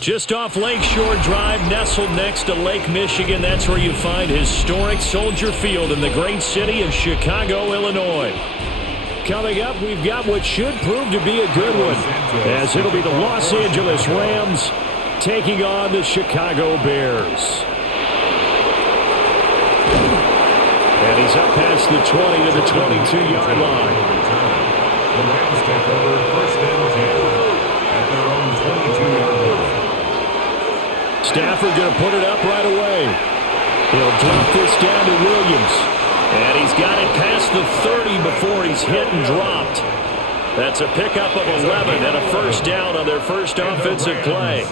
Just off Lakeshore Drive, nestled next to Lake Michigan. That's where you find historic Soldier Field in the great city of Chicago, Illinois. Coming up, we've got what should prove to be a good one, as it'll be the Los Angeles Rams taking on the Chicago Bears. And he's up past the 20 to the 22-yard line. The Rams take over first and 10 at their own 22-yard line. Stafford going to put it up right away. He'll drop this down to Williams. And he's got it past the 30 before he's hit and dropped. That's a pickup of 11 and a first down on their first offensive play.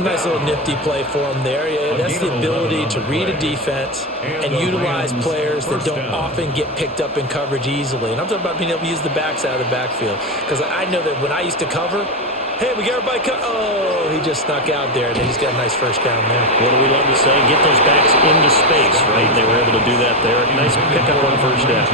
Nice little nifty play for him there. Yeah, that's the ability to read a defense and utilize players that don't often get picked up in coverage easily. And I'm talking about being able to use the backs out of the backfield. Because I know that when I used to cover, hey, we got everybody cut. Oh, he just snuck out there, and then he's got a nice first down there. What do we love to say? Get those backs into space, right? They were able to do that there. Nice pickup on first down.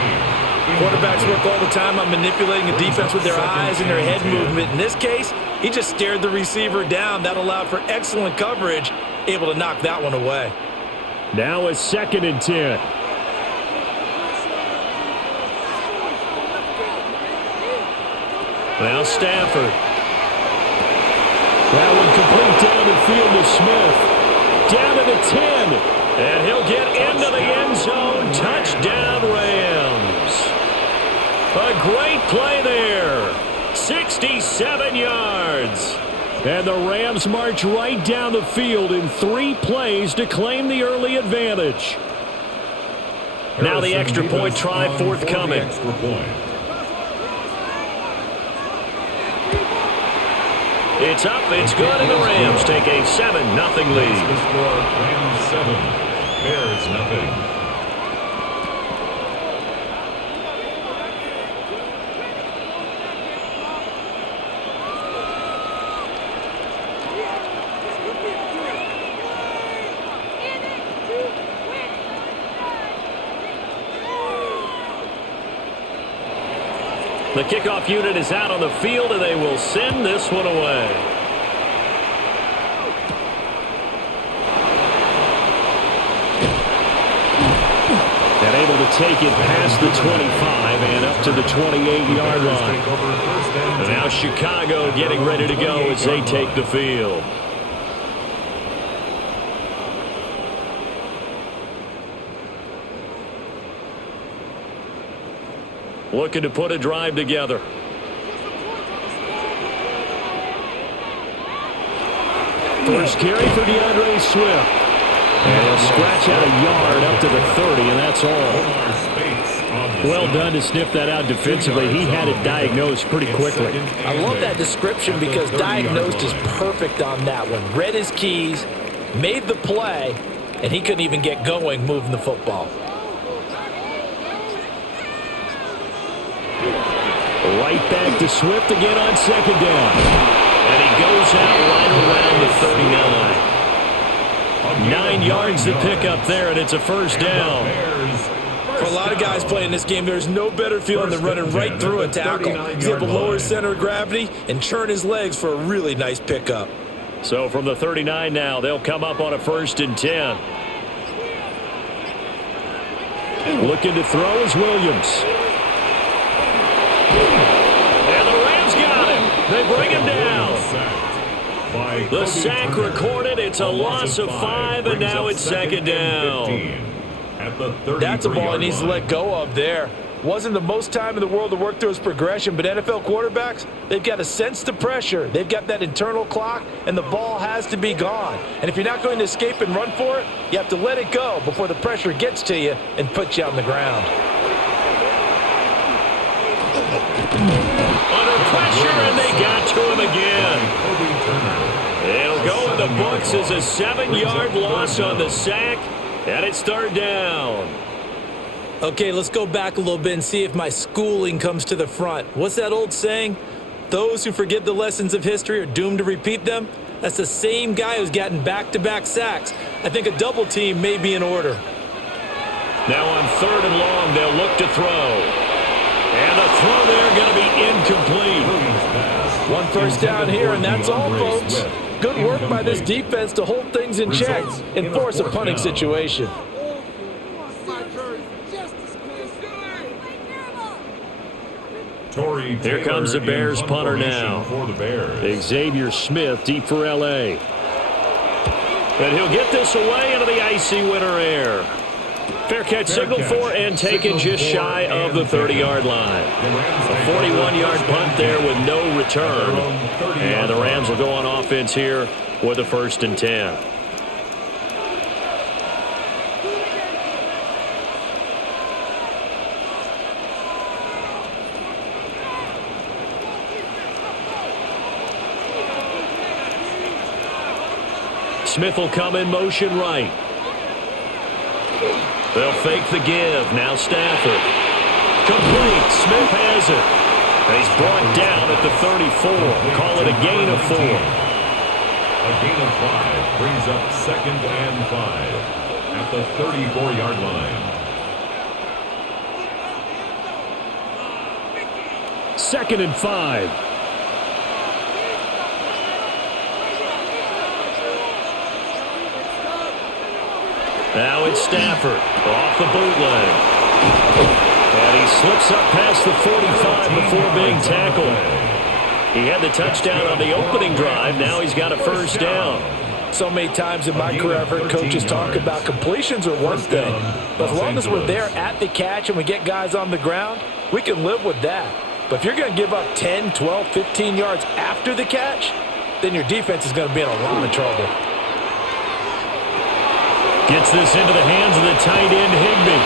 Quarterbacks work all the time on manipulating a defense with their eyes and their head movement. In this case, he just stared the receiver down. That allowed for excellent coverage, able to knock that one away. Now a 2nd and 10. Now Stafford. That one complete down the field to Smith. Down to the 10. And he'll get into the end zone. Touchdown, Rams. A great play there. 67 yards. And the Rams march right down the field in 3 plays to claim the early advantage. Now the extra point try forthcoming. It's up, it's good, and the Rams take a 7-0 lead. Rams 7, Bears nothing. The kickoff unit is out on the field, and they will send this one away. And able to take it past the 25 and up to the 28-yard line. And now Chicago getting ready to go as they take the field. Looking to put a drive together. First carry for DeAndre Swift. And he'll scratch out a yard up to the 30, and that's all. Well done to sniff that out defensively. He had it diagnosed pretty quickly. I love that description because diagnosed is perfect on that one. Read his keys, made the play, and he couldn't even get going moving the football. Right back to Swift again on 2nd down. And he goes out right around the 39. 9 yards to pick up there, and it's a first down. For a lot of guys playing this game, there's no better feeling than running right through a tackle. He's able to lower his center of gravity and churn his legs for a really nice pickup. So from the 39 now, they'll come up on a 1st and 10. Looking to throw is Williams. And the Rams got him. They bring him down. The sack recorded. It's a loss of 5, and now it's 2nd down. That's a ball he needs to let go of there. Wasn't the most time in the world to work through his progression, but NFL quarterbacks, they've got to sense the pressure. They've got that internal clock, and the ball has to be gone. And if you're not going to escape and run for it, you have to let it go before the pressure gets to you and puts you on the ground. Under pressure, and they got to him again. It'll go in the books as a 7-yard loss on the sack, and it's 3rd down. Okay, let's go back a little bit and see if my schooling comes to the front. What's that old saying? Those who forget the lessons of history are doomed to repeat them. That's the same guy who's gotten back-to-back sacks. I think a double team may be in order. Now on 3rd and long, they'll look to throw. And the throw there going to be incomplete. One first down here, and that's all, folks. good work by this defense to hold things in check and force a punting situation. Here comes the Bears punter now. For the Bears. Xavier Smith deep for L.A. And he'll get this away into the icy winter air. Fair catch signaled for and taken just shy of the 30-yard line. A 41-yard punt there with no return. And the Rams will go on offense here with a 1st and 10. Smith will come in motion right. They'll fake the give. Now Stafford. Complete. Smith has it. And he's brought down at the 34. Call it a gain of 4. A gain of 5 brings up 2nd and 5 at the 34-yard line. 2nd and 5. Now it's Stafford off the bootleg. And he slips up past the 45 before being tackled. He had the touchdown on the opening drive. Now he's got a 1st down. So many times in my career I've heard coaches talk about completions are one thing. But as long as we're there at the catch and we get guys on the ground, we can live with that. But if you're going to give up 10, 12, 15 yards after the catch, then your defense is going to be in a lot of trouble. Gets this into the hands of the tight end, Higbee.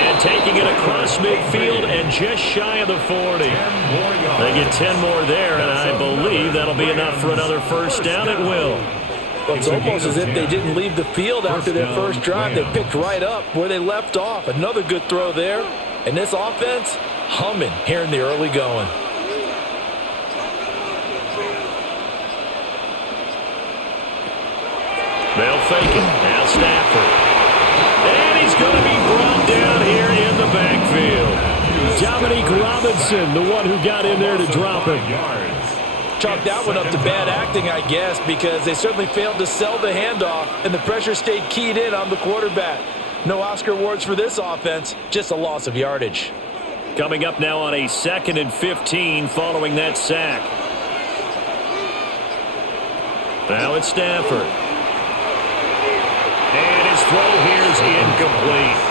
And taking it across midfield and just shy of the 40. They get 10 more there, and I believe that'll be enough for another 1st down. It will. Well, it's almost as if they didn't leave the field after their first drive. They picked right up where they left off. Another good throw there. And this offense, humming here in the early going. They'll fake it. Now Stafford. And he's going to be brought down here in the backfield. Dominique Robinson, the one who got in there to drop him. Chalk that one up to bad acting, I guess, because they certainly failed to sell the handoff, and the pressure stayed keyed in on the quarterback. No Oscar awards for this offense, just a loss of yardage. Coming up now on a 2nd and 15 following that sack. Now it's Stafford. And his throw here is incomplete.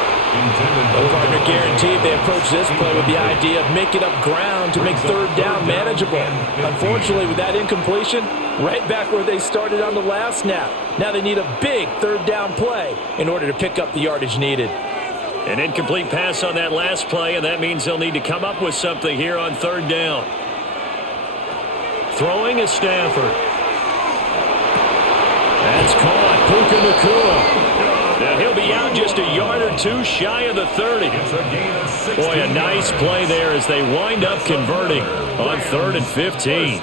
No partner guaranteed. They approach this play with the idea of making up ground to make 3rd down manageable. Unfortunately, with that incompletion, right back where they started on the last snap. Now they need a big 3rd down play in order to pick up the yardage needed. An incomplete pass on that last play, and that means they'll need to come up with something here on 3rd down. Throwing is Stafford. That's caught. Puka Nacua. Now he'll be out just a yard or two shy of the 30. Boy, a nice play there as they wind up converting on 3rd and 15.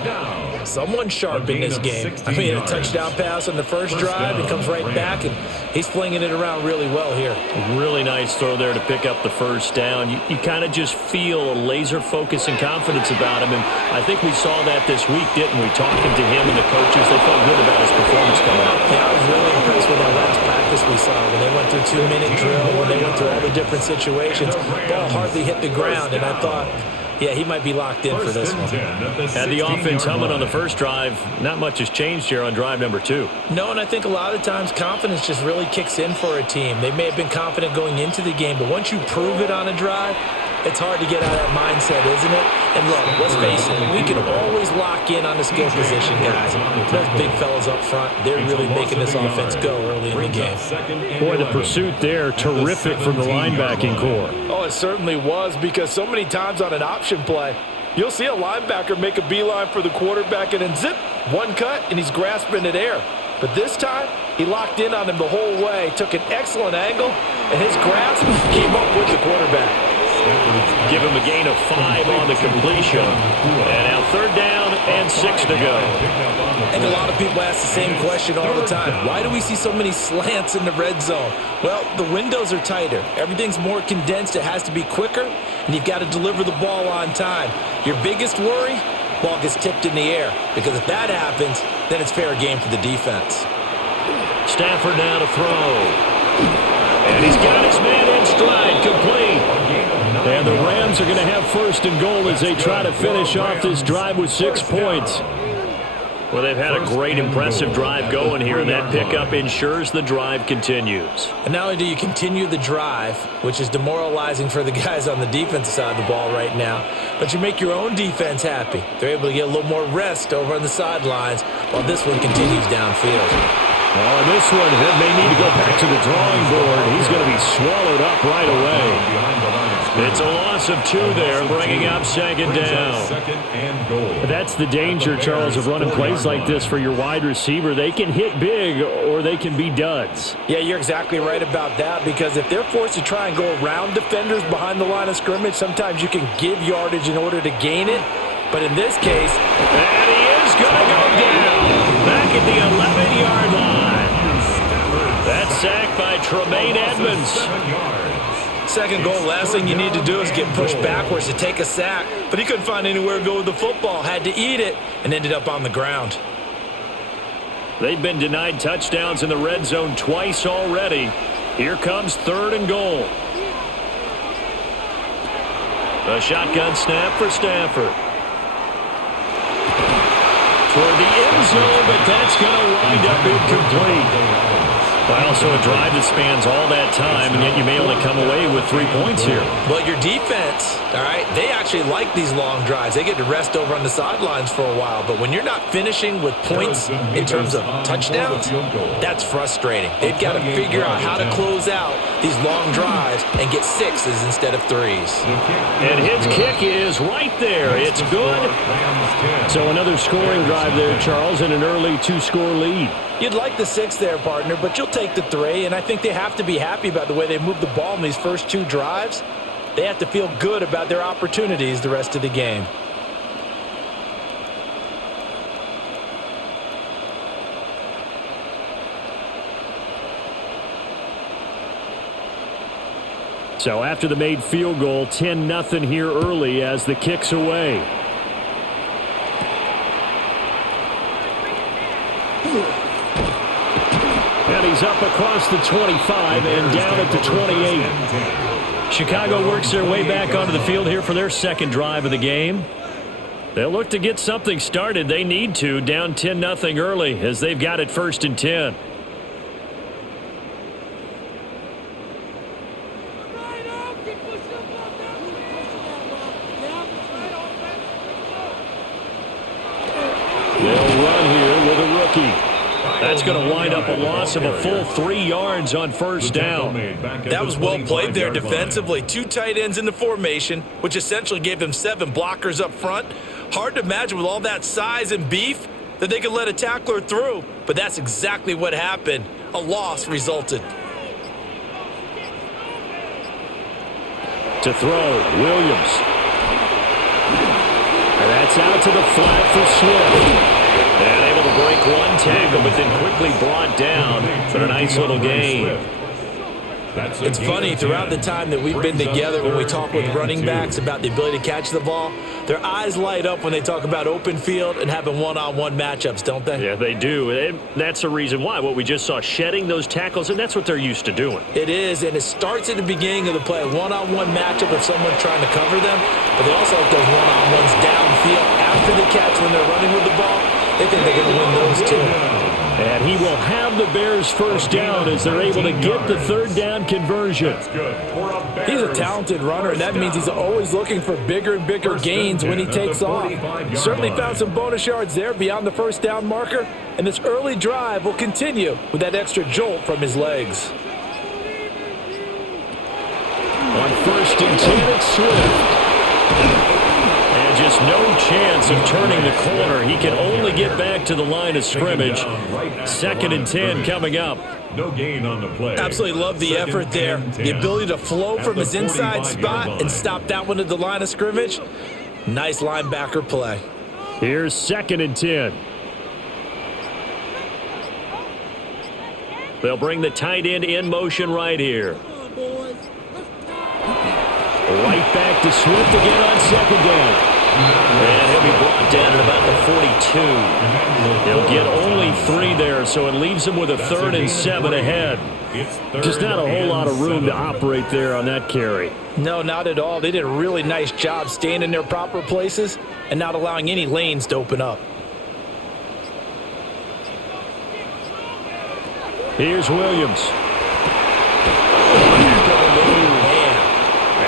Someone sharp in this game. I mean, a touchdown pass on the first drive. He comes right back, and he's flinging it around really well here. Really nice throw there to pick up the 1st down. You kind of just feel a laser focus and confidence about him, and I think we saw that this week, didn't we? Talking to him and the coaches, they felt good about his performance coming up. Yeah, I was really impressed with that last practice we saw when they went through 2-minute drill, when they went through all the different situations. Ball hardly hit the ground, and I thought, yeah, he might be locked in for this one. And the offense humming on the first drive. Not much has changed here on drive number 2. No, and I think a lot of times confidence just really kicks in for a team. They may have been confident going into the game, but once you prove it on a drive, it's hard to get out of that mindset, isn't it? And look, let's face it, we can always lock in on the skill position, guys. Those big fellas up front, they're really making this offense go early in the game. Boy, the pursuit there, terrific from the linebacking core. Oh, it certainly was, because so many times on an option play, you'll see a linebacker make a beeline for the quarterback and then zip, one cut, and he's grasping at air. But this time, he locked in on him the whole way, took an excellent angle, and his grasp came up with the quarterback. Give him a gain of 5 on the completion. And now 3rd down and 6 to go. And a lot of people ask the same question all the time. Why do we see so many slants in the red zone? Well, the windows are tighter. Everything's more condensed. It has to be quicker, and you've got to deliver the ball on time. Your biggest worry? ball gets tipped in the air. Because if that happens, then it's fair game for the defense. Stafford now to throw. And he's got his man in stride, complete. And the Rams are going to have first and goal as they try to finish off this drive with 6 points. Well, they've had a great, impressive drive going here, and that pickup ensures the drive continues. And not only do you continue the drive, which is demoralizing for the guys on the defensive side of the ball right now, but you make your own defense happy. They're able to get a little more rest over on the sidelines while this one continues downfield. Oh, and this one may need to go back to the drawing board. He's going to be swallowed up right away. It's a loss of 2 there, bringing up second down. That's the danger, Charles, of running plays like this for your wide receiver. They can hit big or they can be duds. Yeah, you're exactly right about that, because if they're forced to try and go around defenders behind the line of scrimmage, sometimes you can give yardage in order to gain it. But in this case, and he is going to go down back at the 11-yard line. That's sacked by Tremaine Edmonds. Second goal, last thing you need to do is get pushed backwards to take a sack. But he couldn't find anywhere to go with the football, had to eat it, and ended up on the ground. They've been denied touchdowns in the red zone twice already. Here comes third and goal. A shotgun snap for Stafford. For the end zone, but that's going to wind up incomplete. Also a drive that spans all that time, and yet you may only come away with 3 points here. Well, your defense, all right, they actually like these long drives. They get to rest over on the sidelines for a while. But when you're not finishing with points in terms of touchdowns, that's frustrating. They've got to figure out how to close out these long drives and get 6s instead of 3s. And his kick is right there. It's good. So another scoring drive there, Charles, and an early 2-score lead. You'd like the 6 there, partner, but you'll take the 3, and I think they have to be happy about the way they moved the ball in these first 2 drives. They have to feel good about their opportunities the rest of the game. So after the made field goal, 10-0 here early as the kick's away. And he's up across the 25 and down at the 28. Chicago works their way back onto the field here for their second drive of the game. They'll look to get something started. They need to, down 10-0 early as they've got it 1st and 10. They'll run here with a rookie. That's going to wind up a loss of a full 3 yards on first down. That was well played there defensively. 2 tight ends in the formation, which essentially gave them 7 blockers up front. Hard to imagine with all that size and beef that they could let a tackler through, but that's exactly what happened. A loss resulted. To throw, Williams. And that's out to the flat for Swift. And able to break one tackle, but then quickly brought down for a nice little gain. It's funny, throughout the time that we've been together, when we talk with running backs about the ability to catch the ball, their eyes light up when they talk about open field and having one-on-one matchups, don't they? Yeah, they do. And that's the reason why. What we just saw, shedding those tackles, and that's what they're used to doing. It is, and it starts at the beginning of the play. One-on-one matchup of someone trying to cover them, but they also like those one-on-ones downfield after the catch when they're running with the ball. They think they're going to win those too. And he will have the Bears first down as they're able to get the third down conversion. He's a talented runner, and that means he's always looking for bigger and bigger gains when he takes off. Certainly found some bonus yards there beyond the first down marker, and this early drive will continue with that extra jolt from his legs. On 1st and 10, it's Swift. And just no chance of turning the corner. He can only get back to the line of scrimmage. 2nd and 10 coming up. No gain on the play. Absolutely love the effort there. The ability to flow from his inside spot and stop that one at the line of scrimmage. Nice linebacker play. Here's 2nd and 10. They'll bring the tight end in motion right here. Right back to Swift again on 2nd down. And he'll be brought down at about the 42. He'll get only 3 there, so it leaves him with a 3rd and 7 ahead. Just not a whole lot of room to operate there on that carry. No, not at all. They did a really nice job staying in their proper places and not allowing any lanes to open up. Here's Williams.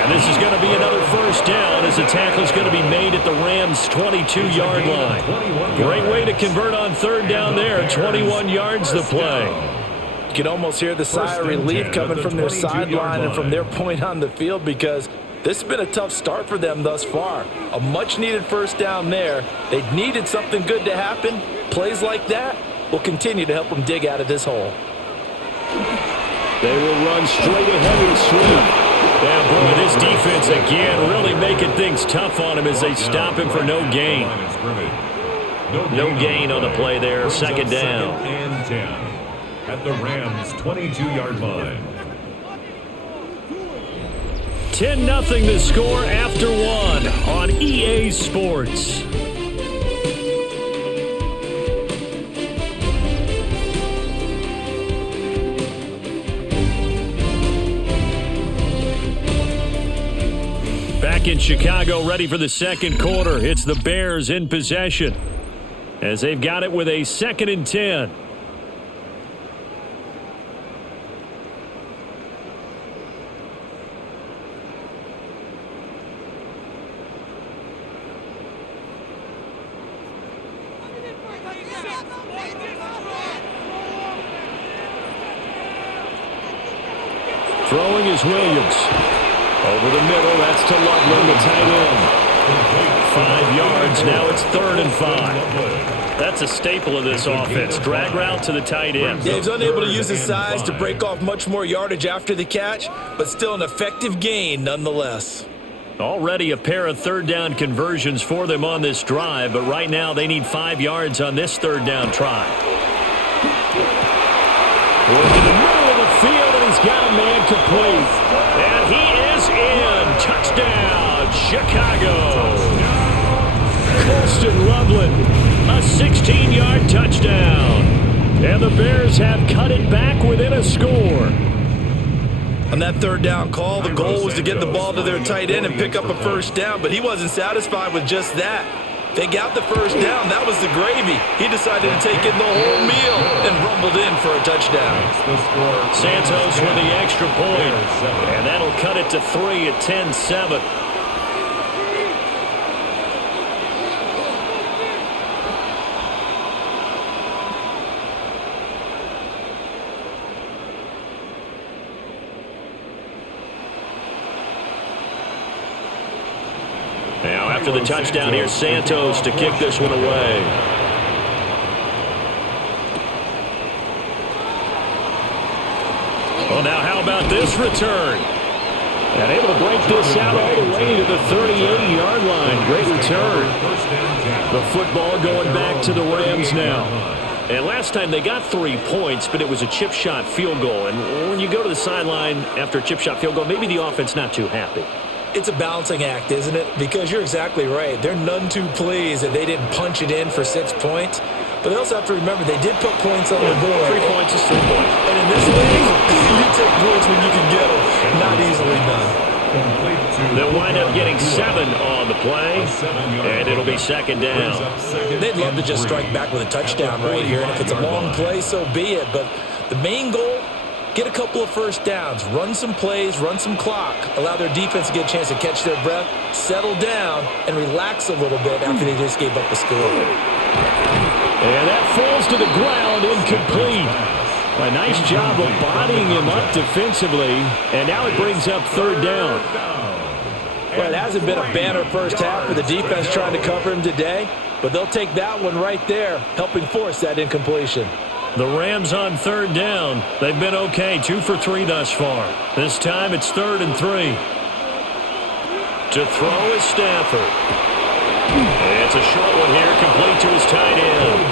And this is going to be another first down as the tackle's going to be made at the Rams' 22-yard line. Great way to convert on 3rd down there. 21 yards to play. You can almost hear the sigh of relief coming from their sideline and from their point on the field because this has been a tough start for them thus far. A much-needed first down there. They needed something good to happen. Plays like that will continue to help them dig out of this hole. They will run straight ahead with Swift. Yeah, boy, this defense again really making things tough on him as they stop him for no gain. No gain on the play there. 2nd down. 2nd and 10 at the Rams' 22-yard line. 10-0 the score after 1 on EA Sports. Back in Chicago, ready for the 2nd quarter. It's the Bears in possession as they've got it with a 2nd and 10. Throwing is Williams. Over the middle, that's to Loveland, the tight end. 5 yards, now it's 3rd and 5. That's a staple of this offense. Drag route to the tight end. Yeah, he's unable to use his size to break off much more yardage after the catch, but still an effective gain nonetheless. Already a pair of 3rd down conversions for them on this drive, but right now they need 5 yards on this 3rd down try. Working the middle of the field, and he's got a man complete. And he is in. Touchdown, Chicago. Colston Loveland, a 16-yard touchdown. And the Bears have cut it back within a score. On that 3rd down call, the goal was to get the ball to their tight end and pick up a first down, but he wasn't satisfied with just that. They got the first down. That was the gravy. He decided to take in the whole meal and rumbled in for a touchdown. Santos with the extra point, and that'll cut it to 3 at 10-7. Now after the touchdown, here's Santos to kick this one away. Well, now how about this return? And able to break this out all the way to the 38-yard line. Great return. The football going back to the Rams now. And last time they got 3 points, but it was a chip shot field goal. And when you go to the sideline after a chip shot field goal, maybe the offense not too happy. It's a balancing act, isn't it? Because you're exactly right. They're none too pleased that they didn't punch it in for 6 points. But they also have to remember they did put points on the board. 3 points is 3 points. And in this league, you take points when you can get them. Not easily done. They'll wind up getting 7 on the play, and it'll be 2nd down. They'd love to just strike back with a touchdown right here, and if it's a long play, so be it. But the main goal, get a couple of first downs, run some plays, run some clock, allow their defense to get a chance to catch their breath, settle down, and relax a little bit after they just gave up the score. And that falls to the ground, incomplete. A nice job of bodying him up defensively, and now it brings up 3rd down. Well, it hasn't been a banner first half for the defense trying to cover him today, but they'll take that one right there, helping force that incompletion. The Rams on 3rd down. They've been okay, 2 for 3 thus far. This time it's 3rd and 3. To throw is Stafford. It's a short one here, complete to his tight end.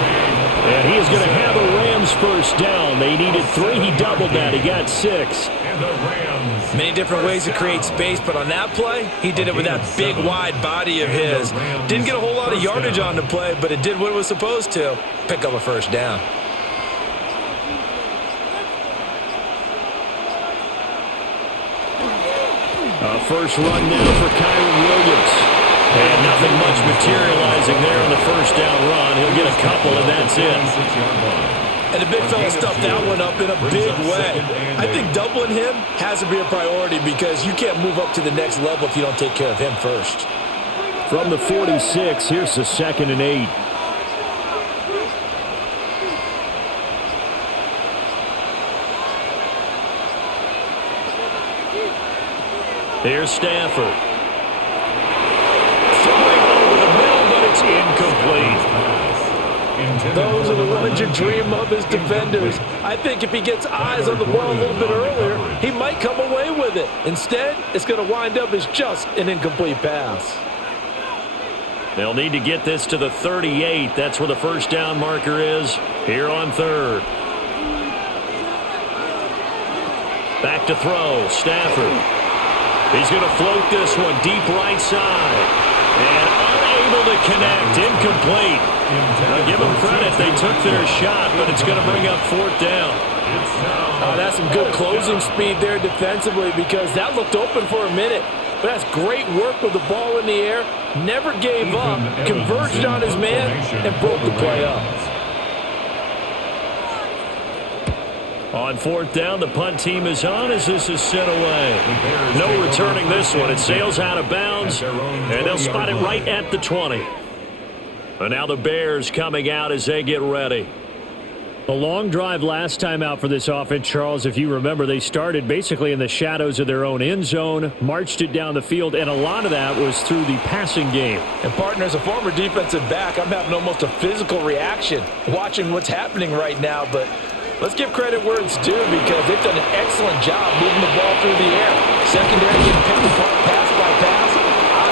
And he is going to have a Rams first down. They needed 3. He doubled that. He got 6. And the Rams. Many different ways to create space, but on that play, he did it with that big, wide body of his. Didn't get a whole lot of yardage on the play, but it did what it was supposed to. Pick up a first down. First run now for Kyron Williams. And nothing much materializing there on the first down run. He'll get a couple, and that's it. And the big fella stuffed that one up in a big way. I think doubling him has to be a priority because you can't move up to the next level if you don't take care of him first. From the 46, here's the 2nd and 8. Here's Stafford. Throwing over the middle, but it's incomplete. Those are the ones you dream of as defenders. I think if he gets eyes on the ball a little bit earlier, he might come away with it. Instead, it's going to wind up as just an incomplete pass. They'll need to get this to the 38. That's where the first down marker is here on 3rd. Back to throw. Stafford. He's going to float this one deep right side. And unable to connect. Incomplete. Now give them credit. They took their shot, but it's going to bring up 4th down. That's some good closing speed there defensively because that looked open for a minute. But that's great work with the ball in the air. Never gave up. Converged on his man and broke the play up. On 4th down, the punt team is on as this is sent away. No returning this one. It sails out of bounds, and they'll spot it right at the 20. And now the Bears coming out as they get ready. A long drive last time out for this offense, Charles. If you remember, they started basically in the shadows of their own end zone, marched it down the field, and a lot of that was through the passing game. And, partner, as a former defensive back, I'm having almost a physical reaction watching what's happening right now, but let's give credit where it's due because they've done an excellent job moving the ball through the air. Secondary getting picked apart pass by pass.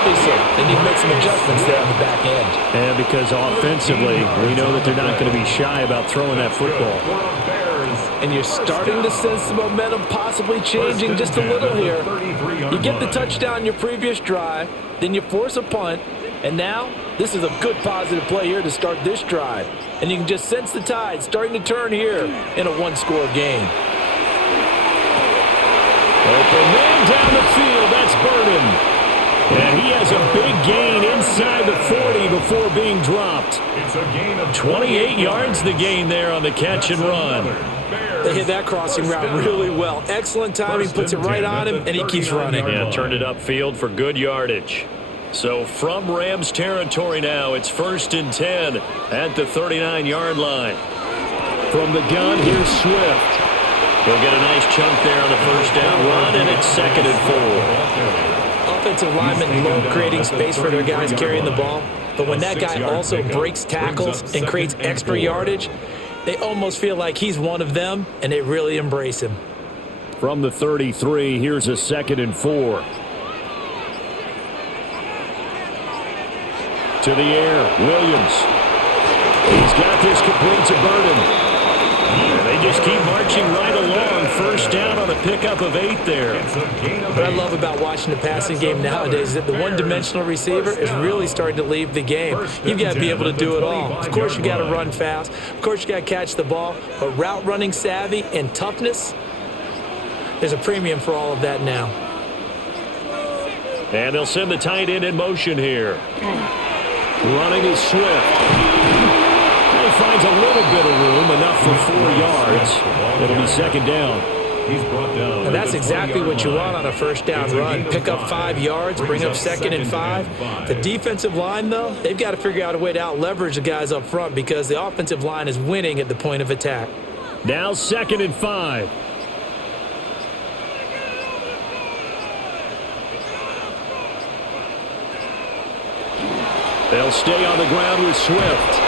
Obviously, they need to make some adjustments there on the back end. And because offensively, we know that they're not going to be shy about throwing that football. And you're starting to sense the momentum possibly changing just a little here. You get the touchdown your previous drive, then you force a punt, and now this is a good positive play here to start this drive. And you can just sense the tide starting to turn here in a one-score game. Open man down the field. That's Burden. And he has a big gain inside the 40 before being dropped. It's a gain of 28 yards the gain there on the catch and run. They hit that crossing route really well. Excellent timing, puts it right on him, and he keeps running. Yeah, turned it upfield for good yardage. So from Rams territory now, it's 1st and 10 at the 39-yard line. From the gun, here's Swift. He'll get a nice chunk there on the first down run, and it's 2nd and 4. Offensive linemen love creating space for their guys carrying the ball, but when that guy also breaks tackles and creates extra yardage, they almost feel like he's one of them, and they really embrace him. From the 33, here's a 2nd and 4. To the air, Williams. He's got this complete to Burden. And they just keep marching right along. First down on a pickup of 8 there. What I love about watching the passing game nowadays is that the one-dimensional receiver is really starting to leave the game. You've got to be able to do it all. Of course, you got to run fast. Of course, you got to catch the ball. But route running savvy and toughness, there's a premium for all of that now. And they'll send the tight end in motion here. Running is Swift. He finds a little bit of room, enough for 4 yards. It'll be 2nd down. He's brought down. And that's exactly what you want on a first down run. Pick up 5 yards, bring up 2nd and 5. The defensive line, though, they've got to figure out a way to out-leverage the guys up front because the offensive line is winning at the point of attack. Now 2nd and 5. They'll stay on the ground with Swift.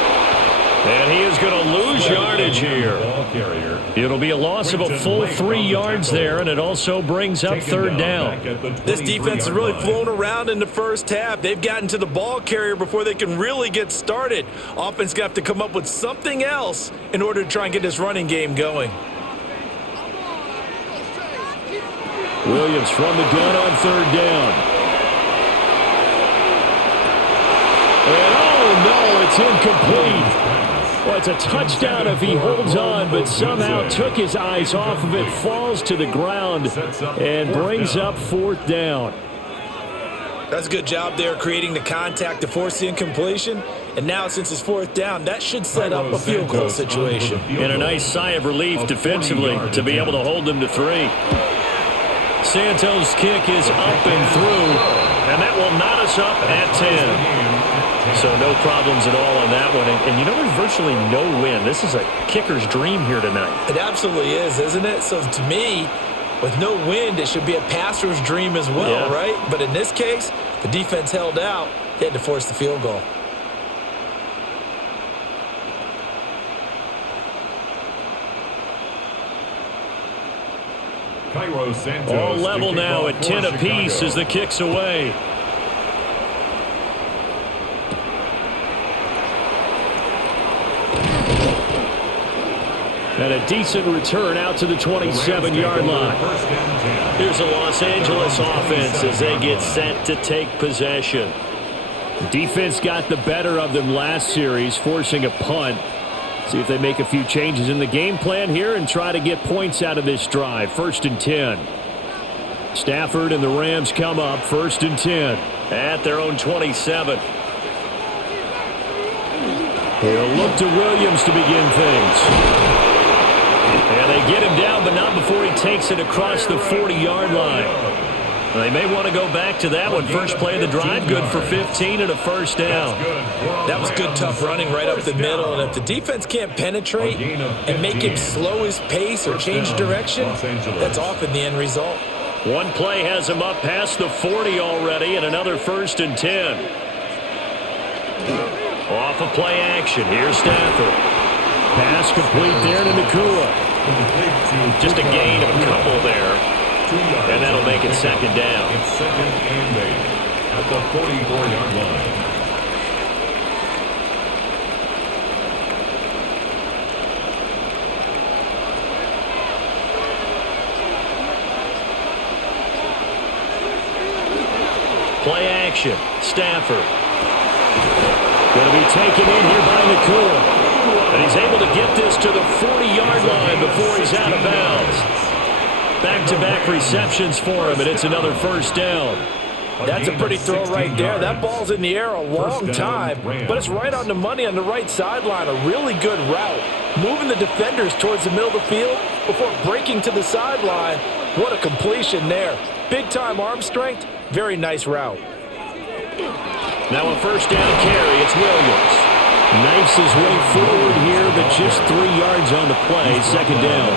And he is going to lose yardage here. It'll be a loss of a full 3 yards there, and it also brings up 3rd down. This defense has really flown around in the first half. They've gotten to the ball carrier before they can really get started. Offense got to come up with something else in order to try and get this running game going. Williams from the gun on third down. And oh no, it's incomplete. Well, it's a touchdown if he holds on, but somehow took his eyes off of it, falls to the ground, and brings up fourth down. That's a good job there creating the contact to force the incompletion. And now since it's fourth down, that should set up a field goal situation. And a nice sigh of relief defensively to be able to hold them to 3. Santos' kick is up and through, and that will knot us up at 10. So no problems at all on that one. And you know, there's virtually no win. This is a kicker's dream here tonight. It absolutely is, isn't it? So to me, with no wind, it should be a passer's dream as well, right? But in this case, the defense held out. They had to force the field goal. All level now at 10 apiece as the kick's away. And a decent return out to the 27-yard line. Here's the Los Angeles offense as they get set to take possession. Defense got the better of them last series, forcing a punt. See if they make a few changes in the game plan here and try to get points out of this drive. 1st and 10. Stafford and the Rams come up 1st and 10 at their own 27. He'll look to Williams to begin things. And they get him down, but not before he takes it across the 40-yard line. They may want to go back to that one. First play of the drive, good for 15 and a first down. That was good, tough running right up the middle. And if the defense can't penetrate and make him slow his pace or change direction, that's often the end result. One play has him up past the 40 already, and another 1st and 10. Off of play action. Here's Stafford. Pass complete there to Nakua. Just a gain of a couple there. And that'll make it 2nd down. It's 2nd and 8 at the 44-yard line. Play action. Stafford. Going to be taken in here by Nakua. And he's able to get this to the 40-yard line before he's out of bounds. Back-to-back receptions for him, and it's another 1st down. That's a pretty throw right there. That ball's in the air a long time, but it's right on the money on the right sideline. A really good route. Moving the defenders towards the middle of the field before breaking to the sideline. What a completion there. Big-time arm strength. Very nice route. Now a 1st down carry. It's Williams. Knifes his way forward here, but just 3 yards on the play. 2nd down.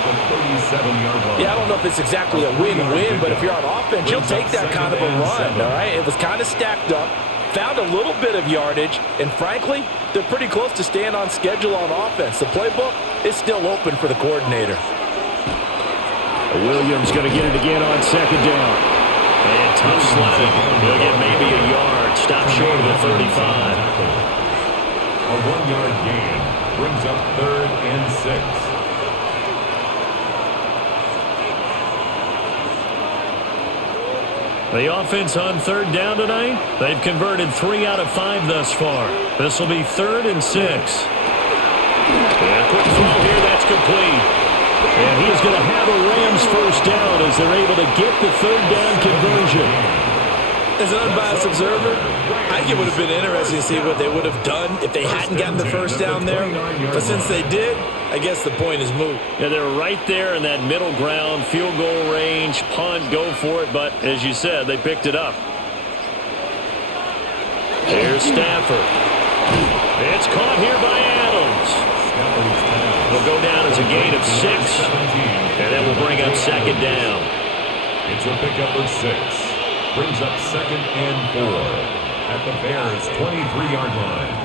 Yeah, I don't know if it's exactly a win-win, but if you're on offense, you'll take that kind of a run, all right? It was kind of stacked up, found a little bit of yardage, and frankly, they're pretty close to staying on schedule on offense. The playbook is still open for the coordinator. Williams going to get it again on 2nd down. And tough sledding. He'll get maybe a yard. Stop short of the 35. A 1-yard gain brings up 3rd and 6. The offense on 3rd down tonight, they've converted 3 out of 5 thus far. This will be 3rd and 6. And a quick throw here, that's complete. And he's going to have a Rams 1st down as they're able to get the 3rd down conversion. As an unbiased observer, I think it would have been interesting to see what they would have done if they hadn't gotten the 1st down there. But since they did, I guess the point is moot. Yeah, they're right there in that middle ground, field goal range, punt, go for it. But as you said, they picked it up. Here's Stafford. It's caught here by Adams. Will go down as a gain of 6. And that will bring up 2nd down. It's a pickup of 6. Brings up 2nd and 4 at the Bears' 23-yard line.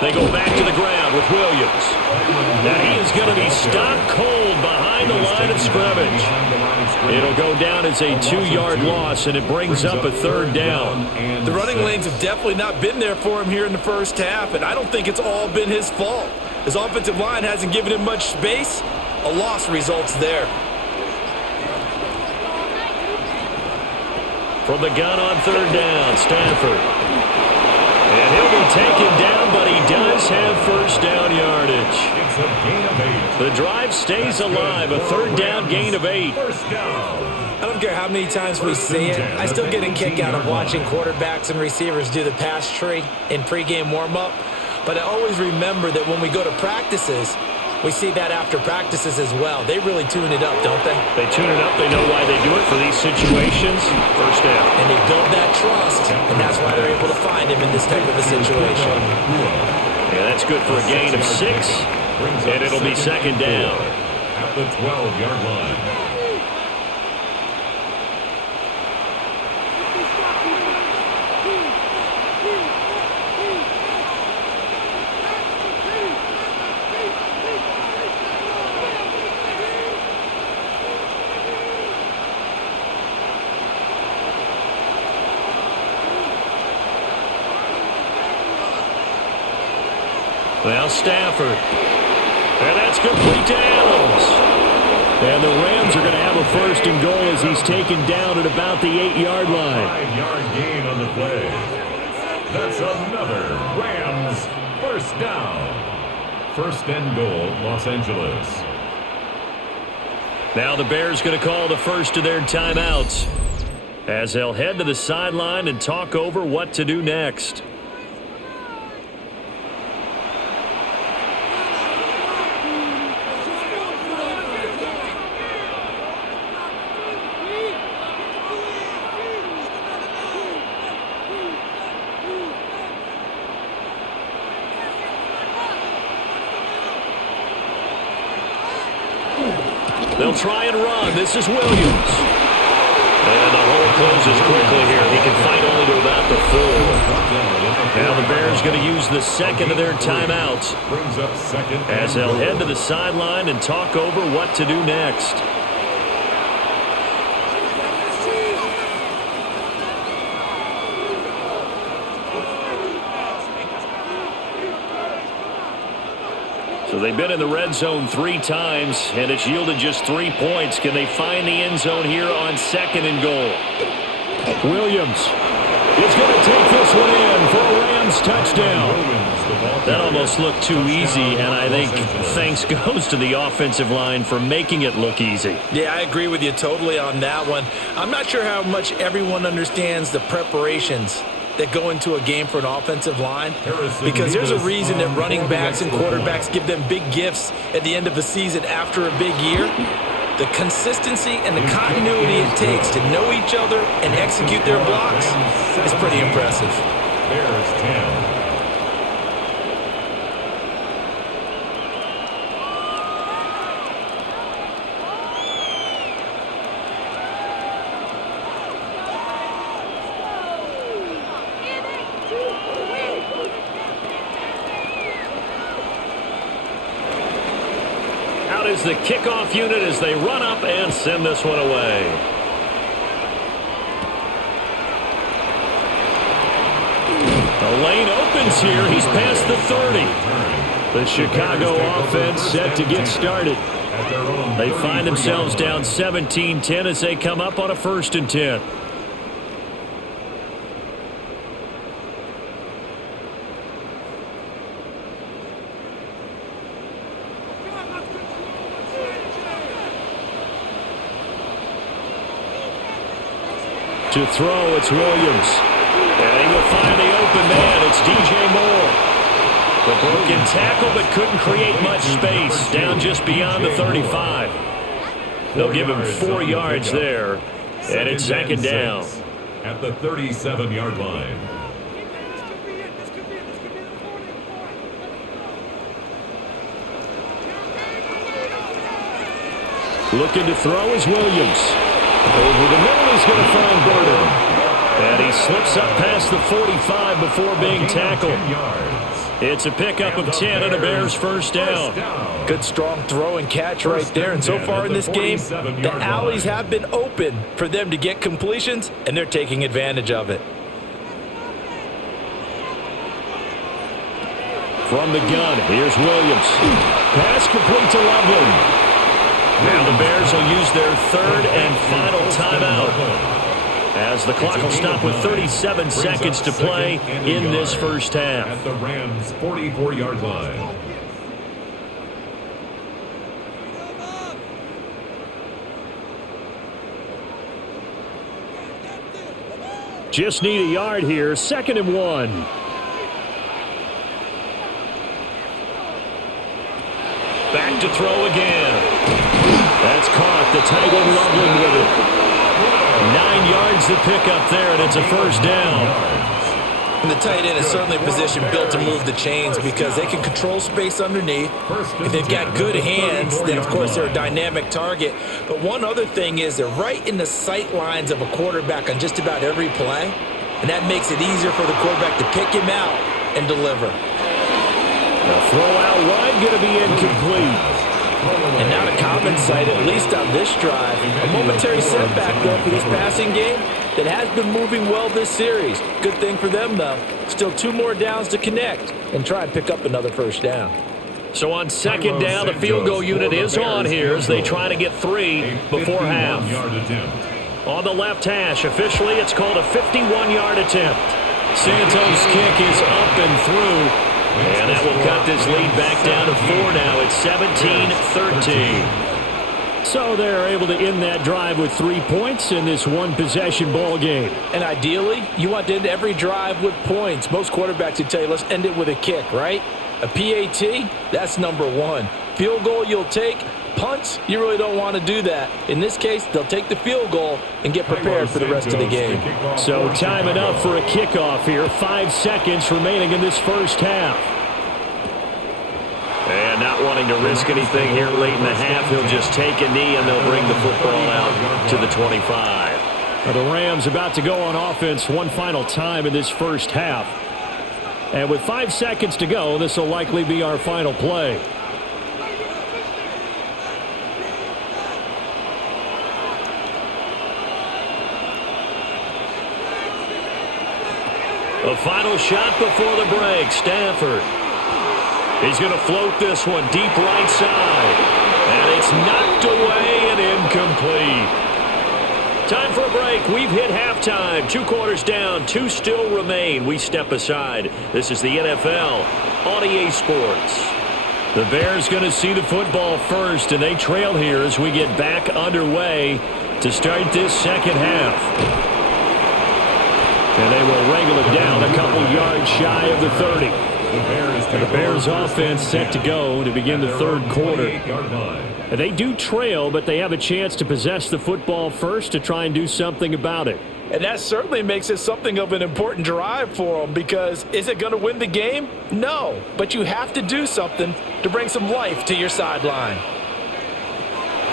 They go back to the ground with Williams. That he is going to be stopped cold behind the line of scrimmage. It'll go down as a 2-yard loss, and it brings up a 3rd down. The running lanes have definitely not been there for him here in the first half, and I don't think it's all been his fault. His offensive line hasn't given him much space. A loss results there. From the gun on 3rd down, Stafford. And he'll be taken down, but he does have 1st down yardage. It's a gain of 8. The drive stays alive, a 3rd down gain of 8. First down. I don't care how many times we see it. I still get a kick out of watching quarterbacks and receivers do the pass tree in pregame warm-up. But I always remember that when we go to practices, we see that after practices as well. They really tune it up, don't they? They tune it up. They know why they do it for these situations. 1st down. And they build that trust, and that's why they're able to find him in this type of a situation. Yeah, that's good for a gain of 6, and it'll be 2nd down. At the 12-yard line. Well, Stafford. And that's complete to Adams. And the Rams are going to have a 1st and goal as he's taken down at about the 8-yard line. 5-yard gain on the play. That's another Rams 1st down. 1st and goal, Los Angeles. Now the Bears going to call the first of their timeouts as they'll head to the sideline and talk over what to do next. They'll try and run. This is Williams. And the hole closes quickly here. He can fight only to about the 4. Now the Bears going to use the 2nd of their timeouts as they'll head to the sideline and talk over what to do next. So they've been in the red zone 3 times, and it's yielded just 3 points. Can they find the end zone here on 2nd and goal? Williams is going to take this one in for a Rams touchdown. That almost looked too easy, and I think thanks goes to the offensive line for making it look easy. Yeah, I agree with you totally on that one. I'm not sure how much everyone understands the preparations that go into a game for an offensive line, because there's a reason that running backs and quarterbacks give them big gifts at the end of the season after a big year. The consistency and the continuity it takes to know each other and execute their blocks is pretty impressive. Bears 10. Is the kickoff unit as they run up and send this one away. The lane opens here. He's past the 30. The Chicago offense set to get started. They find themselves down 17-10 as they come up on a 1st and 10. To throw, it's Williams. And he will find the open man. It's DJ Moore. The broken tackle, but couldn't create much space. Down just beyond the 35. They'll give him 4 yards there. And it's 2nd down. At the 37-yard line. Looking to throw is Williams. Over the middle, he's going to find Burden. And he slips up past the 45 before being tackled. It's a pickup of 10 and a Bears first down. Good strong throw and catch right there. And so far in this game, the alleys have been open for them to get completions, and they're taking advantage of it. From the gun, here's Williams. Pass complete to Loveland. Now the Bears will use their third and final timeout, as the clock will stop with 37 seconds to play in this first half. At the Rams' 44-yard line. Just need a yard here, 2nd and 1. Back to throw again. That's caught. The tight end Loveland with it. 9 yards to pick up there, and it's a first down. And the tight end is certainly a position built to move the chains because they can control space underneath. If they've got good hands, then of course they're a dynamic target. But one other thing is they're right in the sight lines of a quarterback on just about every play, and that makes it easier for the quarterback to pick him out and deliver. The throw out wide going to be incomplete. And not a common sight, at least on this drive. A momentary setback, though, for this passing game that has been moving well this series. Good thing for them, though. Still 2 more downs to connect and try and pick up another first down. So on 2nd down, the field goal unit is on here as they try to get 3 before half. On the left hash, officially it's called a 51-yard attempt. Santos' kick is up and through. And that will cut this lead back down to 4 now. It's 17-13. So they're able to end that drive with 3 points in this one-possession ball game. And ideally, you want to end every drive with points. Most quarterbacks would tell you, let's end it with a kick, right? A PAT, that's number 1. Field goal you'll take. Punts, you really don't want to do that. In this case, they'll take the field goal and get prepared for the rest of the game. So time it up for a kickoff here. 5 seconds remaining in this first half. And not wanting to risk anything here late in the half, he'll just take a knee and they'll bring the football out to the 25. The Rams about to go on offense one final time in this first half. And with 5 seconds to go, this will likely be our final play. A final shot before the break. Stafford. He's going to float this one deep right side. And it's knocked away and incomplete. Time for a break. We've hit halftime. 2 quarters down. 2 still remain. We step aside. This is the NFL on EA Sports. The Bears going to see the football first, and they trail here as we get back underway to start this second half. And they will wrangle it down a couple yards shy of the 30. And the Bears offense set to go to begin the third quarter. And they do trail, but they have a chance to possess the football first to try and do something about it. And that certainly makes it something of an important drive for them, because is it going to win the game? No, but you have to do something to bring some life to your sideline.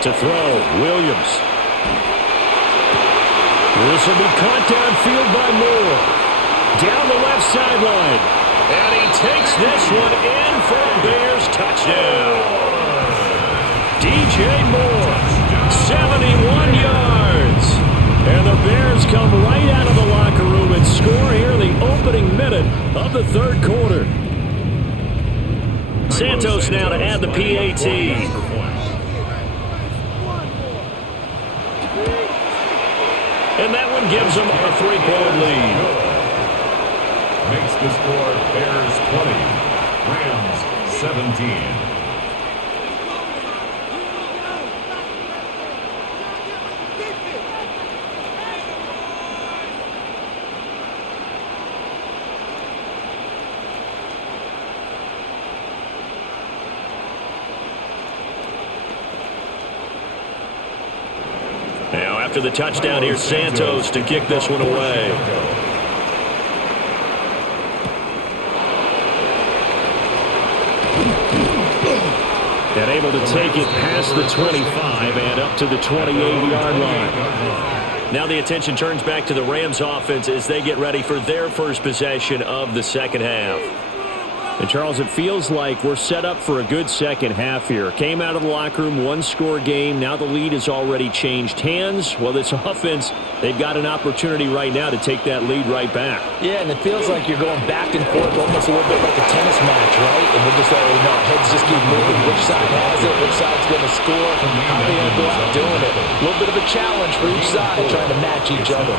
To throw, Williams. This will be caught downfield by Moore. Down the left sideline. And he takes this one in for a Bears touchdown. DJ Moore, 71 yards. And the Bears come right out of the locker room and score here in the opening minute of the third quarter. Santos now to add the PAT. And that one gives them a 3-point lead. Makes the score Bears 20, Rams 17. Now after the touchdown, here's Santos to kick this one away. And able to take it past the 25 and up to the 28-yard line. Now the attention turns back to the Rams offense as they get ready for their first possession of the second half. And, Charles, it feels like we're set up for a good second half here. Came out of the locker room, one-score game. Now the lead has already changed hands. Well, this offense, they've got an opportunity right now to take that lead right back. Yeah, and it feels like you're going back and forth almost a little bit like a tennis match, right? And we're just already know, heads just keep moving. Which side has it? Which side's going to score? How are they going to go out doing it? A little bit of a challenge for each side trying to match each other.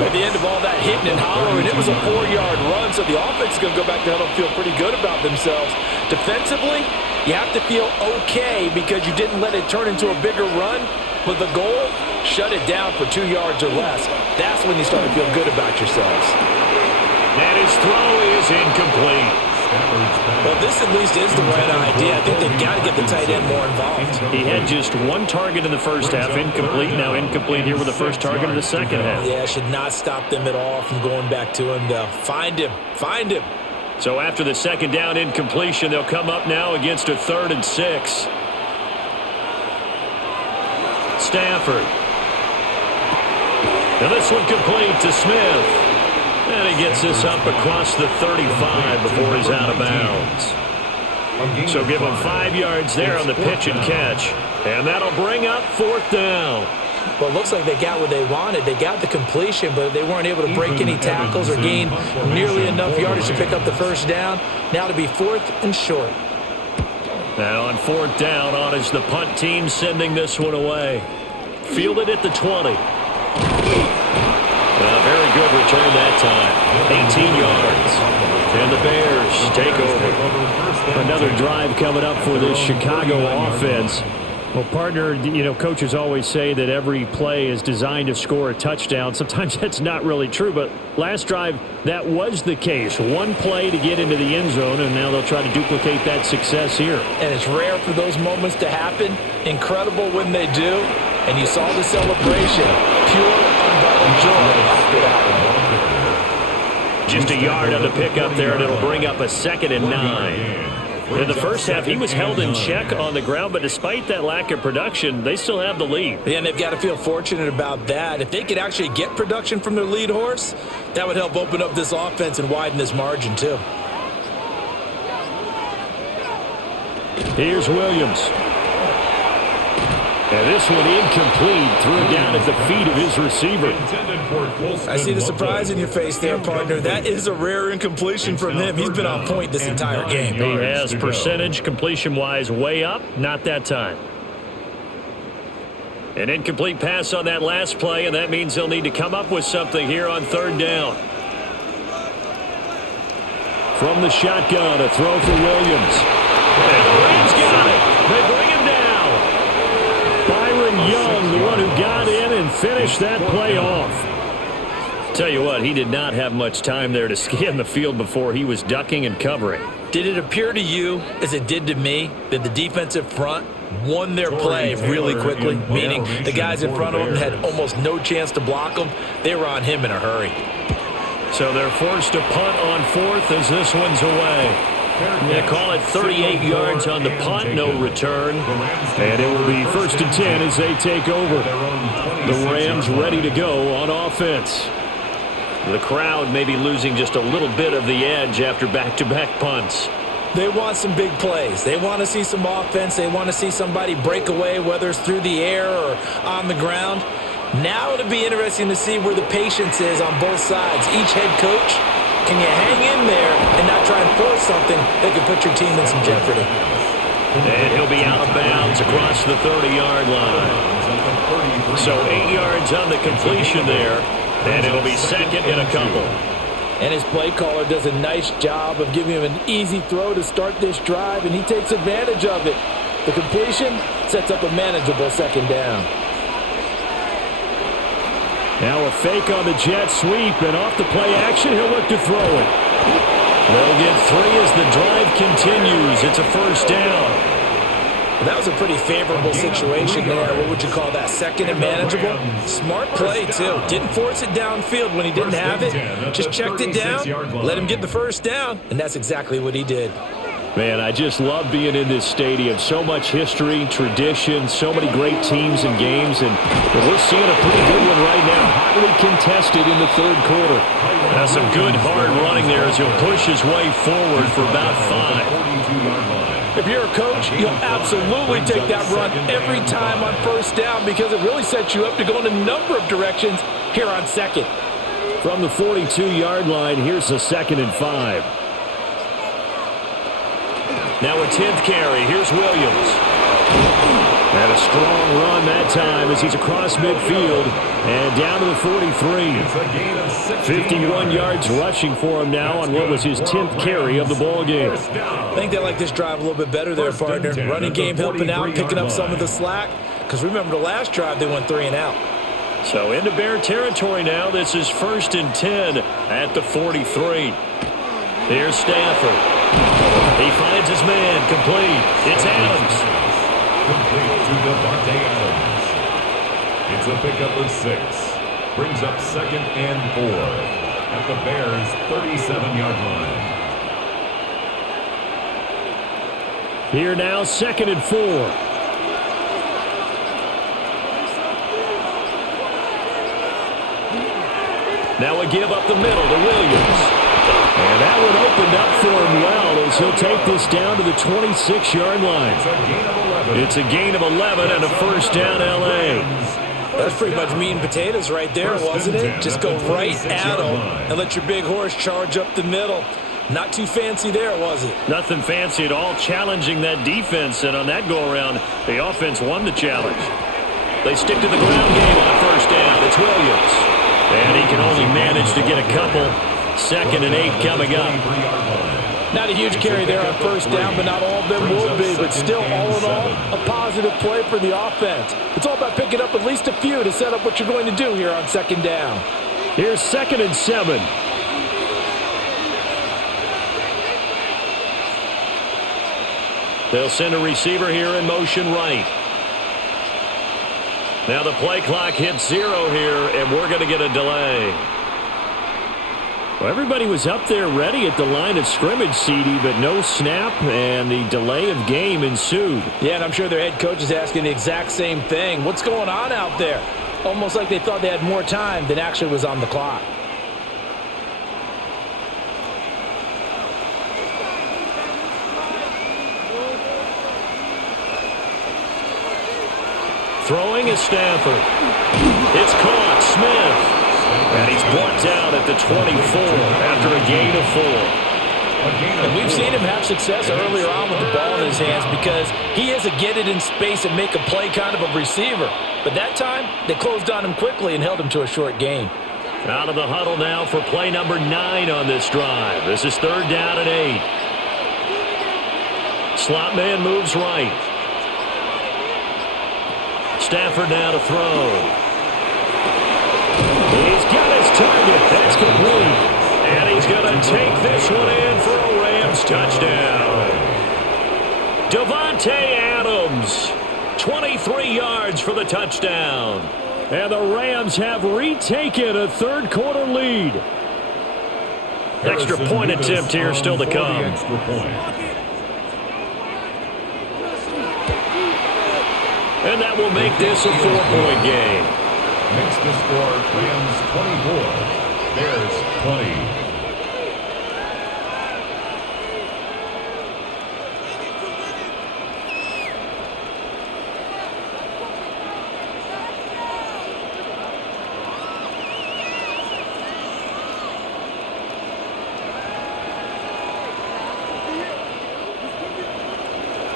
At the end of all that hitting and hollering, it was a 4-yard run, so the offense is going to go back to huddle and feel pretty good about themselves. Defensively, you have to feel okay because you didn't let it turn into a bigger run, but the goal, shut it down for 2 yards or less. That's when you start to feel good about yourselves. And his throw is incomplete. Well, this at least is the right idea. I think they've got to get the tight end more involved. He had just one target in the first half, incomplete. Now incomplete here with the first target of the second half. Yeah, should not stop them at all from going back to him, though. Find him. Find him. So after the second down incompletion, they'll come up now against a 3rd and 6. Stafford. Now this one complete to Smith. And he gets this up across the 35 before he's out of bounds. So give him 5 yards there on the pitch and catch. And that'll bring up 4th down. Well, it looks like they got what they wanted. They got the completion, but they weren't able to break any tackles or gain nearly enough yardage to pick up the first down. Now to be 4th and short. Now on 4th down, on is the punt team sending this one away. Fielded at the 20. Very good return that time. 18 yards. And the Bears take over. Another drive coming up for this Chicago offense. Well, partner, you know, coaches always say that every play is designed to score a touchdown. Sometimes that's not really true, but last drive, that was the case. One play to get into the end zone, and now they'll try to duplicate that success here. And it's rare for those moments to happen. Incredible when they do. And you saw the celebration. Pure, unbridled joy after that one. Just a yard on the pickup there, and it'll bring up a 2nd and 9. In the first half, he was held in check on the ground, but despite that lack of production, they still have the lead. Yeah, and they've got to feel fortunate about that. If they could actually get production from their lead horse, that would help open up this offense and widen this margin, too. Here's Williams. And this one incomplete, threw it down at the feet of his receiver. I see the surprise in your face there, partner. That is a rare incompletion from him. He's been on point this entire game. He has percentage completion-wise way up, not that time. An incomplete pass on that last play, and that means they'll need to come up with something here on 3rd down. From the shotgun, a throw for Williams. And the Rams got it. They bring him down. Young, the one who got in and finished that play off. Tell you what, he did not have much time there to scan the field before he was ducking and covering. Did it appear to you, as it did to me, that the defensive front won their play really quickly? Meaning the guys in front of them had almost no chance to block them. They were on him in a hurry. So they're forced to punt on 4th as this one's away. Yeah, call it 38 yards on the punt, no return. And it will be 1st and 10 as they take over. The Rams ready to go on offense. The crowd may be losing just a little bit of the edge after back-to-back punts. They want some big plays. They want to see some offense. They want to see somebody break away, whether it's through the air or on the ground. Now it'll be interesting to see where the patience is on both sides. Each head coach, can you hang in there and not try and force something that could put your team in some jeopardy? And he'll be out of bounds across the 30-yard line. So 8 yards on the completion there, and it'll be 2nd and a couple. And his play caller does a nice job of giving him an easy throw to start this drive, and he takes advantage of it. The completion sets up a manageable 2nd down. Now a fake on the jet sweep, and off the play action, he'll look to throw it. They'll get 3 as the drive continues. It's a 1st down. That was a pretty favorable situation there. What would you call that? 2nd and manageable? Smart play, too. Didn't force it downfield when he didn't have it. Just checked it down, let him get the 1st down, and that's exactly what he did. Man, I just love being in this stadium. So much history, tradition, so many great teams and games, and we're seeing a pretty good one right now. Hotly contested in the third quarter. That's some good hard running there as he'll push his way forward for about 5. If you're a coach, you'll absolutely take that run every time on first down because it really sets you up to go in a number of directions here on second. From the 42-yard line, here's the 2nd and 5. Now a 10th carry. Here's Williams. And a strong run that time as he's across midfield and down to the 43. 51 yards rushing for him now on what was his 10th carry of the ball game. I think they like this drive a little bit better there, partner. Running game helping out, picking up some of the slack. Because remember the last drive, they went 3 and out. So into Bear territory now. This is 1st and 10 at the 43. Here's Stafford. He finds his man. Complete. It's Adams. Complete to Devontae Adams. It's a pickup of 6. Brings up 2nd and 4 at the Bears' 37-yard line. Here now, 2nd and 4. Now a give up the middle to Williams. And that one opened up for him well as he'll take this down to the 26-yard line. It's a gain of 11 and a first down, L.A. That's pretty much meat and potatoes right there, wasn't it? Just go right at them and let your big horse charge up the middle. Not too fancy there, was it? Nothing fancy at all, challenging that defense. And on that go-around, the offense won the challenge. They stick to the ground game on first down. It's Williams. And he can only manage to get a couple. 2nd and 8 coming up. Not a huge carry there on first down, but not all of them will be. But still, all in all, a positive play for the offense. It's all about picking up at least a few to set up what you're going to do here on 2nd down. Here's 2nd and 7. They'll send a receiver here in motion right. Now the play clock hits 0 here, and we're going to get a delay. Well, everybody was up there ready at the line of scrimmage, CD, but no snap, and the delay of game ensued. Yeah, and I'm sure their head coach is asking the exact same thing. What's going on out there? Almost like they thought they had more time than actually was on the clock. Throwing is Stafford. It's caught. Smith. And he's brought down at the 24 after a gain of 4. And we've seen him have success earlier on with the ball in his hands because he is a get it in space and make a play kind of a receiver. But that time, they closed on him quickly and held him to a short gain. Out of the huddle now for play number 9 on this drive. This is 3rd down and 8. Slot man moves right. Stafford now to throw. He's got his target. That's complete. And he's going to take this one in for a Rams touchdown. Devontae Adams, 23 yards for the touchdown. And the Rams have retaken a third quarter lead. Extra point attempt here still to come. Extra point. And that will make this a 4-point game. Makes the score Rams 24, Bears 20.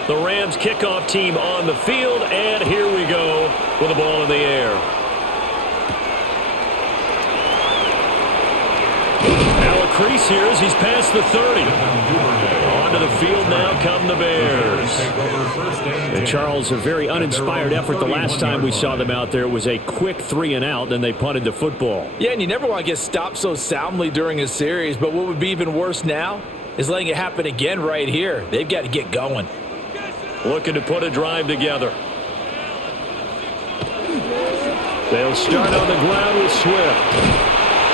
The Rams kickoff team on the field, and here we go with the ball in the air. Now a crease here as he's past the 30. Onto the field now come the Bears. And Charles, a very uninspired effort the last time we saw them out there. It was a quick 3 and out, then they punted the football. Yeah, and you never want to get stopped so soundly during a series, but what would be even worse now is letting it happen again right here. They've got to get going. Looking to put a drive together. They'll start on the ground with Swift.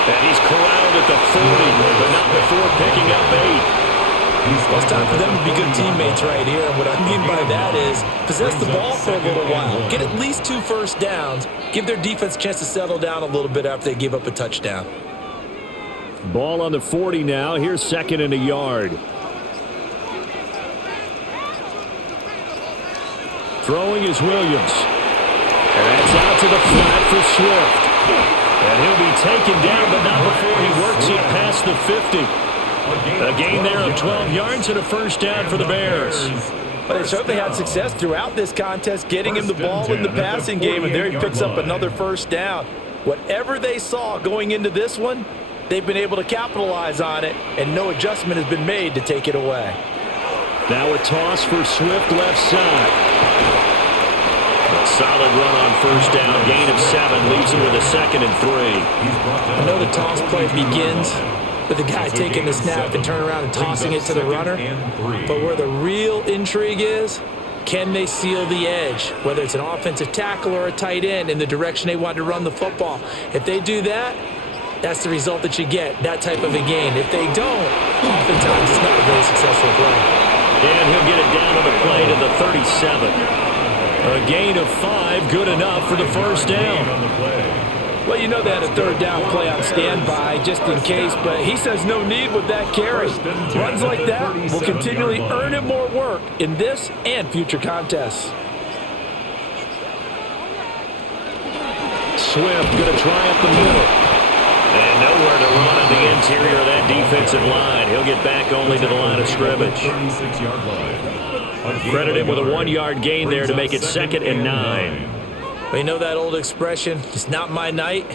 And he's corralled at the 40, but not before picking up 8. Well, it's time for them to be good teammates right here. And what I mean by that is possess the ball for a little while. Get at least 2 first downs. Give their defense a chance to settle down a little bit after they give up a touchdown. Ball on the 40 now. Here's 2nd and a yard. Throwing is Williams. And that's out to the flat for Swift. And he'll be taken down, but not before he works it past the 50. A gain there of 12 yards and a first down for the Bears. But they certainly had success throughout this contest, getting him the ball in the passing game, and there he picks up another first down. Whatever they saw going into this one, they've been able to capitalize on it, and no adjustment has been made to take it away. Now a toss for Swift left side. A solid run on first down, gain of 7, leaves him with a 2nd and 3. I know the toss play begins with the guy taking the snap and turn around and tossing it to the runner. But where the real intrigue is, can they seal the edge, whether it's an offensive tackle or a tight end, in the direction they want to run the football? If they do that, that's the result that you get, that type of a gain. If they don't, oftentimes it's not a very successful play. And he'll get it down on the play to the 37. A gain of 5, good enough for the first down. Well, you know they had a 3rd down play on standby just in case, but he says no need with that carry. Runs like that will continually earn him more work in this and future contests. Swift going to try up the middle. And nowhere to run on the interior of that defensive line. He'll get back only to the line of scrimmage. Credit him with a 1-yard gain there to make it 2nd and 9. Well, you know that old expression, it's not my night.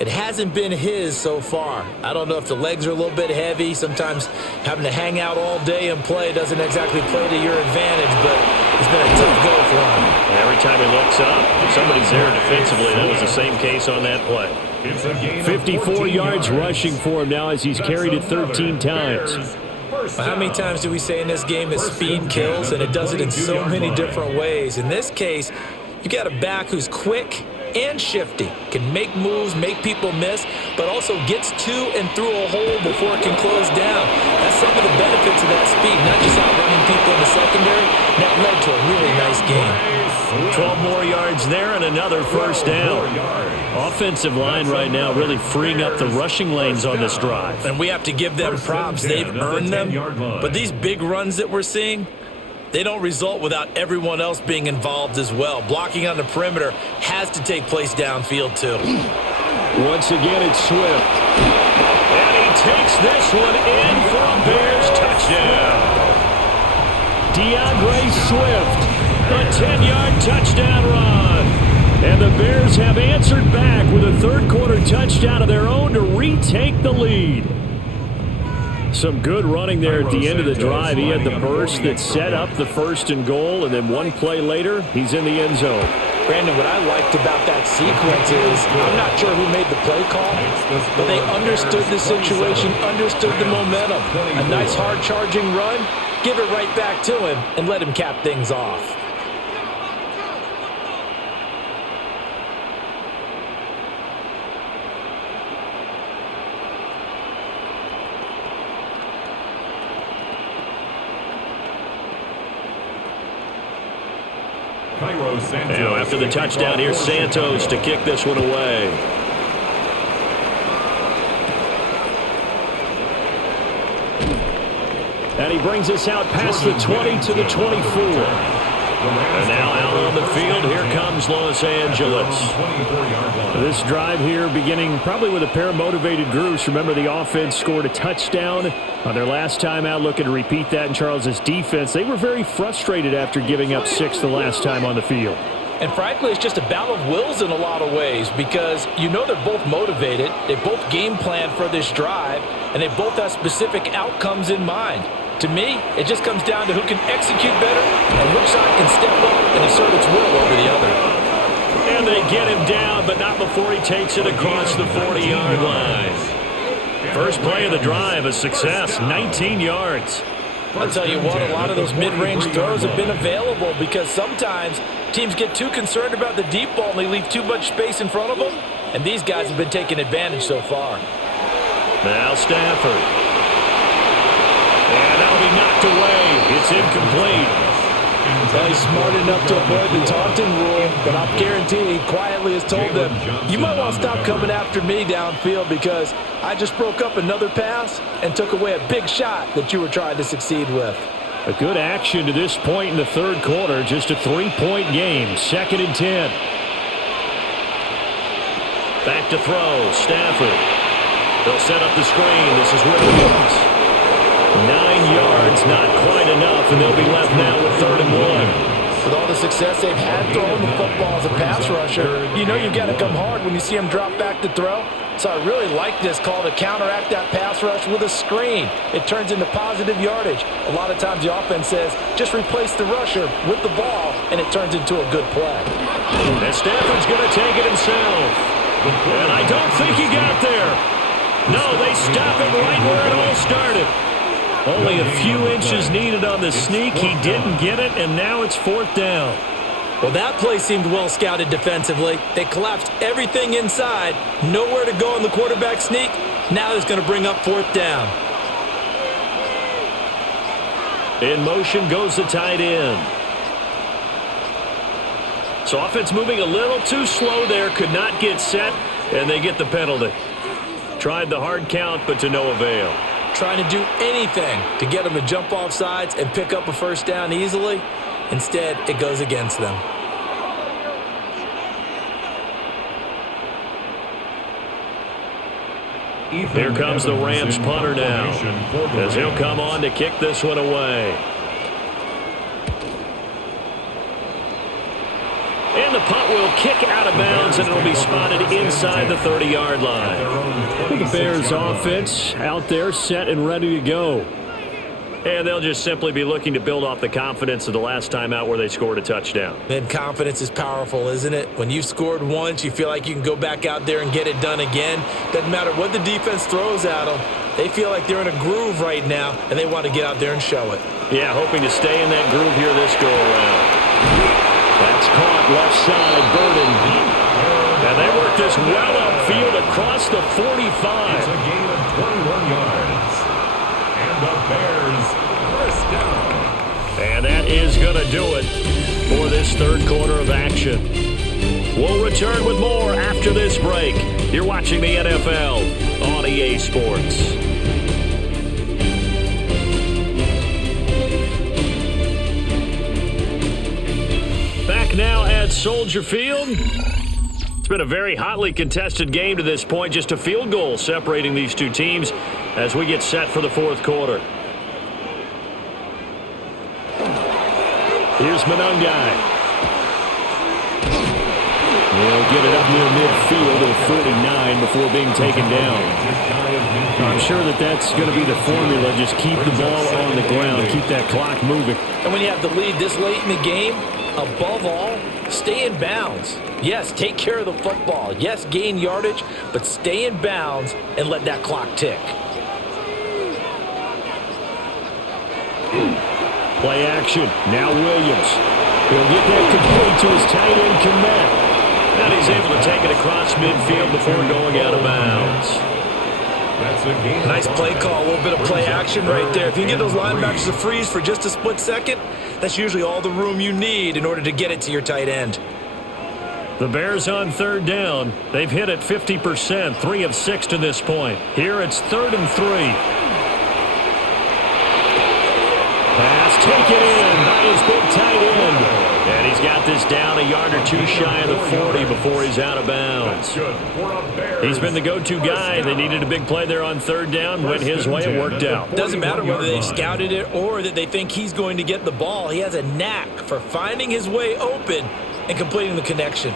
It hasn't been his so far. I don't know if the legs are a little bit heavy. Sometimes having to hang out all day and play doesn't exactly play to your advantage, but it's been a tough go for him. Every time he looks up, somebody's there defensively. That was the same case on that play. 54 yards rushing for him now as he's carried it 13 times. Well, how many times do we say in this game that speed kills, and it does it in so many different ways? In this case, you got a back who's quick and shifty, can make moves, make people miss, but also gets to and through a hole before it can close down. That's some of the benefits of that speed, not just outrunning people in the secondary. That led to a really nice game. 12 more yards there and another first down. Offensive line right now really freeing up the rushing lanes on this drive. And we have to give them props. They've earned them. But these big runs that we're seeing, they don't result without everyone else being involved as well. Blocking on the perimeter has to take place downfield too. Once again, it's Swift. And he takes this one in for a Bears touchdown. DeAndre Swift, a 10-yard touchdown run. And the Bears have answered back with a third-quarter touchdown of their own to retake the lead. Some good running there at the end of the drive. He had the burst that set up the 1st and goal, and then one play later, he's in the end zone. Brandon, what I liked about that sequence is, I'm not sure who made the play call, but they understood the situation, understood the momentum. A nice hard-charging run, give it right back to him, and let him cap things off. Now after the touchdown, here's Santos to kick this one away. And he brings us out past the 20 to the 24. And now out on the field, here comes Los Angeles. This drive here beginning probably with a pair of motivated groups. Remember, the offense scored a touchdown on their last time out, looking to repeat that in Charles' defense. They were very frustrated after giving up 6 the last time on the field. And frankly, it's just a battle of wills in a lot of ways because you know they're both motivated, they both game plan for this drive, and they both have specific outcomes in mind. To me, it just comes down to who can execute better and which side can step up and assert its will over the other. And they get him down, but not before he takes it across the 40-yard line. First play of the drive, a success, 19 yards. I'll tell you what, a lot of those mid-range throws have been available because sometimes teams get too concerned about the deep ball and they leave too much space in front of them, and these guys have been taking advantage so far. Now Stafford. And that'll be knocked away. It's incomplete. Well, he's smart enough to avoid the taunting rule, but I'll guarantee he quietly has told them, you might want to stop coming after me downfield because I just broke up another pass and took away a big shot that you were trying to succeed with. A good action to this point in the third quarter. Just a 3-point game. 2nd and 10. Back to throw. Stafford. They'll set up the screen. This is Williams. 9 yards, not quite enough, and they'll be left now with 3rd and 1. With all the success they've had throwing the football as a pass rusher, you know you've got to come hard when you see him drop back to throw. So I really like this call to counteract that pass rush with a screen. It turns into positive yardage. A lot of times the offense says, just replace the rusher with the ball, and it turns into a good play. And Stafford's going to take it himself. And I don't think he got there. No, they stop him right where it all started. Only a few inches needed on the sneak. He didn't get it, and now it's 4th down. Well, that play seemed well scouted defensively. They collapsed everything inside. Nowhere to go on the quarterback sneak. Now it's going to bring up 4th down. In motion goes the tight end. So offense moving a little too slow there. Could not get set, and they get the penalty. Tried the hard count, but to no avail. Trying to do anything to get them to jump off sides and pick up a 1st down easily. Instead, it goes against them. Here comes the Rams punter now, as he'll come on to kick this one away. And the punt will kick out of bounds, and it'll be spotted inside the 30-yard line. The Bears offense out there set and ready to go. And they'll just simply be looking to build off the confidence of the last time out where they scored a touchdown. Man, confidence is powerful, isn't it? When you've scored once, you feel like you can go back out there and get it done again. Doesn't matter what the defense throws at them. They feel like they're in a groove right now, and they want to get out there and show it. Yeah, hoping to stay in that groove here this go-around. That's caught left side, Burden. And they work this well upfield across the 45. It's a gain of 21 yards. And the Bears first down. And that is going to do it for this third quarter of action. We'll return with more after this break. You're watching the NFL on EA Sports. Back now at Soldier Field. It's been a very hotly contested game to this point. Just a field goal separating these two teams as we get set for the fourth quarter. Here's Monangai. He'll get it up near midfield at 49 before being taken down. I'm sure that's going to be the formula. Just keep the ball on the ground, keep that clock moving. And when you have the lead this late in the game, above all, stay in bounds. Yes, take care of the football. Yes, gain yardage, but stay in bounds and let that clock tick. Play action. Now Williams. He'll get that complete to his tight end Kmet. And he's able to take it across midfield before going out of bounds. Nice play call, a little bit of play action right there. If you can get those linebackers to freeze for just a split second, that's usually all the room you need in order to get it to your tight end. The Bears on third down. They've hit it 50%, 3 of 6 to this point. Here it's 3rd and 3. Pass taken in by his big tight end. And he's got this down a yard or two shy of the 40 before he's out of bounds. He's been the go-to guy. They needed a big play there on third down. Went his way. It worked out. Doesn't matter whether they've scouted it or that they think he's going to get the ball. He has a knack for finding his way open and completing the connection.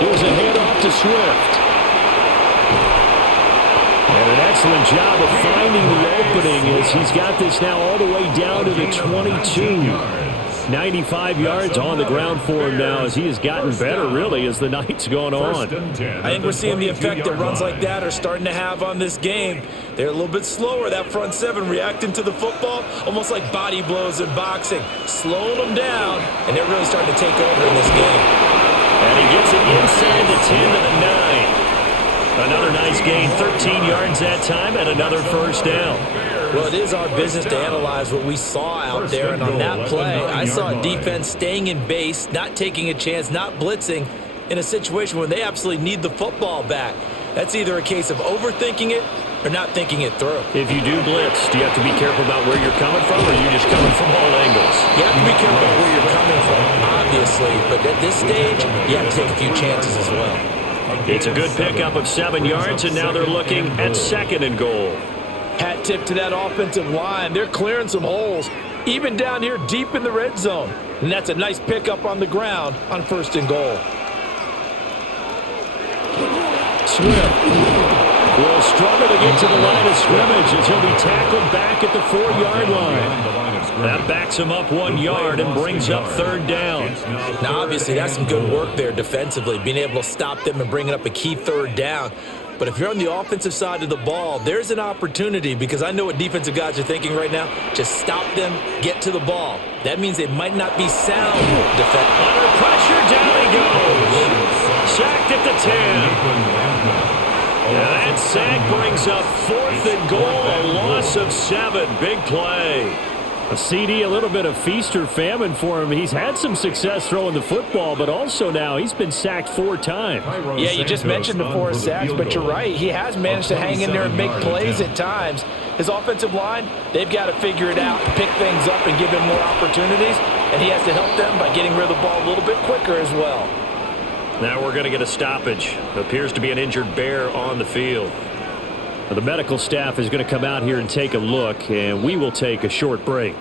Here's a handoff to Swift. And an excellent job of finding the opening as he's got this now all the way down to the 22. 95 yards on the ground for him now as he has gotten better, really, as the night's gone on. I think we're seeing the effect that runs like that are starting to have on this game. They're a little bit slower, that front seven, reacting to the football, almost like body blows in boxing, slowing them down, and they're really starting to take over in this game. And he gets it inside the 10 to the 9. Another nice gain, 13 yards that time, and another first down. Well, it is our business to analyze what we saw out there, and on that play, I saw a defense staying in base, not taking a chance, not blitzing in a situation where they absolutely need the football back. That's either a case of overthinking it or not thinking it through. If you do blitz, do you have to be careful about where you're coming from, or are you just coming from all angles? You have to be careful about where you're coming from, obviously, but at this stage, you have to take a few chances as well. It's a good pickup of 7 yards, and now they're looking at 2nd and goal. Hat tip to that offensive line. They're clearing some holes, even down here deep in the red zone. And that's a nice pickup on the ground on 1st and goal. Swift will struggle to get to the line of scrimmage as he'll be tackled back at the 4-yard line. That backs him up 1 yard and brings up 3rd down. Now, obviously, that's some good work there defensively, being able to stop them and bringing up a key 3rd down. But if you're on the offensive side of the ball, there's an opportunity, because I know what defensive guys are thinking right now. Just stop them, get to the ball. That means they might not be sound defense. Under pressure, down he goes. Sacked at the 10. And that sack brings up 4th and goal, a loss of 7. Big play. A CD, a little bit of feast or famine for him. He's had some success throwing the football, but also now he's been sacked 4 times. Yeah, you just mentioned the 4 sacks, but you're right. He has managed to hang in there and make plays at times. His offensive line, they've got to figure it out, pick things up, and give him more opportunities. And he has to help them by getting rid of the ball a little bit quicker as well. Now we're going to get a stoppage. Appears to be an injured Bear on the field. The medical staff is going to come out here and take a look, and we will take a short break.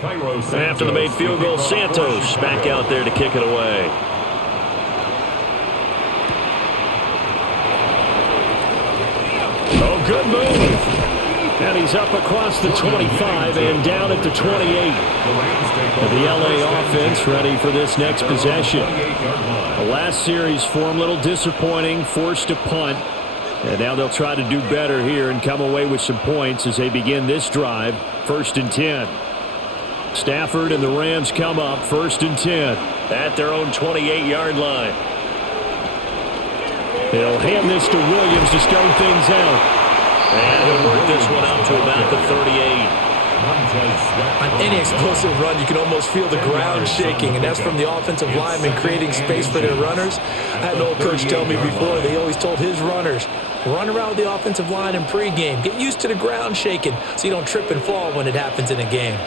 After the made field goal, Santos back out there to kick it away. Oh, good move. And he's up across the 25 and down at the 28. The LA offense ready for this next possession. The last series for him, a little disappointing, forced a punt. And now they'll try to do better here and come away with some points as they begin this drive. 1st and 10. Stafford and the Rams come up 1st and 10 at their own 28-yard line. They'll hand this to Williams to start things out. And he'll work this one up to about the 38. On any explosive run, you can almost feel the ground shaking, and that's from the offensive linemen creating space for their runners. I had an old coach tell me before, they always told his runners, run around with the offensive line in pregame. Get used to the ground shaking so you don't trip and fall when it happens in a game.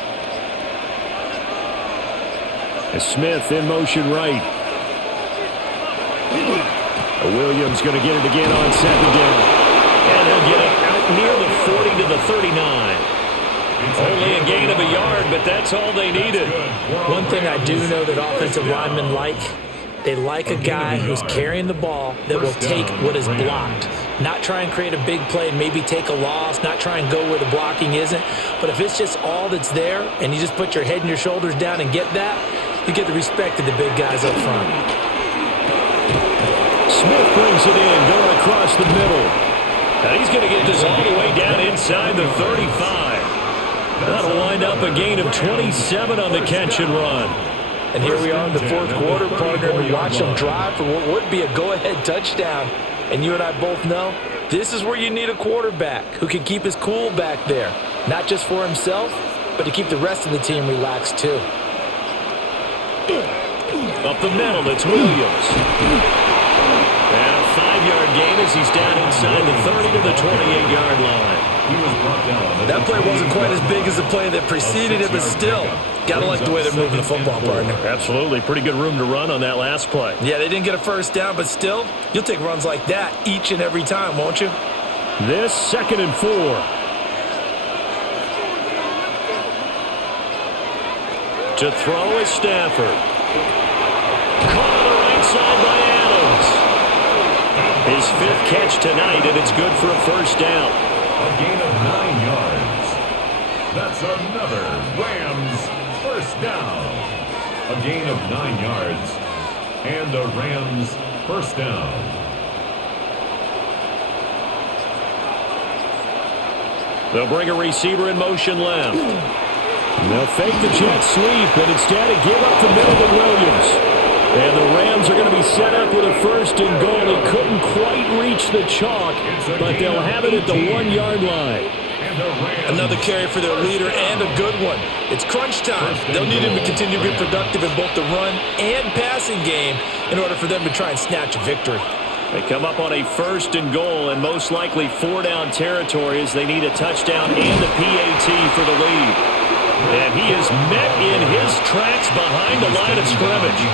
As Smith in motion right. Williams going to get it again on 2nd down. And he'll get it out near the 40 to the 39. Only a gain of a yard, but that's all they needed. One thing I do know that offensive linemen like, they like a guy who's carrying the ball that will take what is blocked. Not try and create a big play and maybe take a loss, not try and go where the blocking isn't. But if it's just all that's there and you just put your head and your shoulders down and get that, you get the respect of the big guys up front. Smith brings it in, going across the middle. And he's going to get this all the way down inside the 35. That'll wind up a gain of 27 on the catch and run. And here we are in the 4th quarter, partner, and we watch them drive for what would be a go-ahead touchdown. And you and I both know this is where you need a quarterback who can keep his cool back there. Not just for himself, but to keep the rest of the team relaxed too. Up the middle, it's Williams. And a 5-yard gain as he's down inside the 30 to the 28-yard line. That play wasn't quite as big as the play that preceded it, but still, gotta like the way they're moving the football, partner. Absolutely. Pretty good room to run on that last play. Yeah, they didn't get a 1st down, but still, you'll take runs like that each and every time, won't you? This 2nd and 4. To throw is Stafford. Caught on the right side by Adams. His 5th catch tonight, and it's good for a 1st down. A gain of 9 yards. That's another Rams 1st down. A gain of 9 yards. And a Rams 1st down. They'll bring a receiver in motion left. They'll fake the jet sweep, but instead give up the middle to Williams. And the Rams are going to be set up with a 1st and goal. He couldn't quite reach the chalk, but they'll have it at the 1-yard line. Another carry for their leader and a good one. It's crunch time. They'll need him to continue to be productive in both the run and passing game in order for them to try and snatch a victory. They come up on a 1st and goal and most likely 4-down territory as they need a touchdown and a PAT for the lead. And he is met in his tracks behind the line of scrimmage.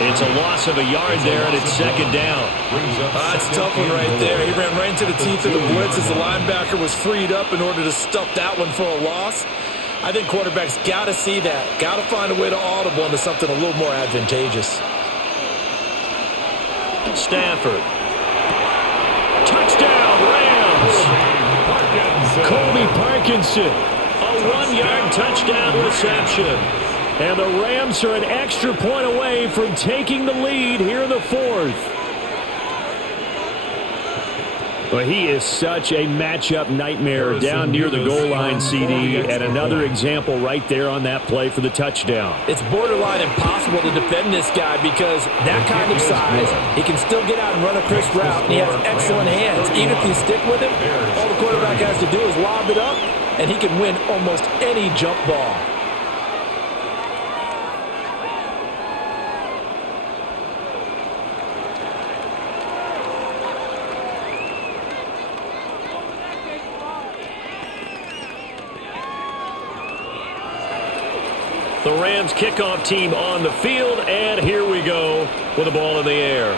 It's a loss of a yard there, and it's 2nd down. That's a tough one right there. He ran right into the teeth of the blitz as the linebacker was freed up in order to stuff that one for a loss. I think quarterbacks got to see that. Got to find a way to audible into something a little more advantageous. Stafford. Touchdown, Rams. Colby Parkinson. A 1-yard touchdown reception. And the Rams are an extra point away from taking the lead here in the 4th. Well, he is such a matchup nightmare down near the goal line, CD, and another example right there on that play for the touchdown. It's borderline impossible to defend this guy because that kind of size, he can still get out and run a crisp route, and he has excellent hands. Even if you stick with him, all the quarterback has to do is lob it up, and he can win almost any jump ball. The Rams kickoff team on the field, and here we go with the ball in the air.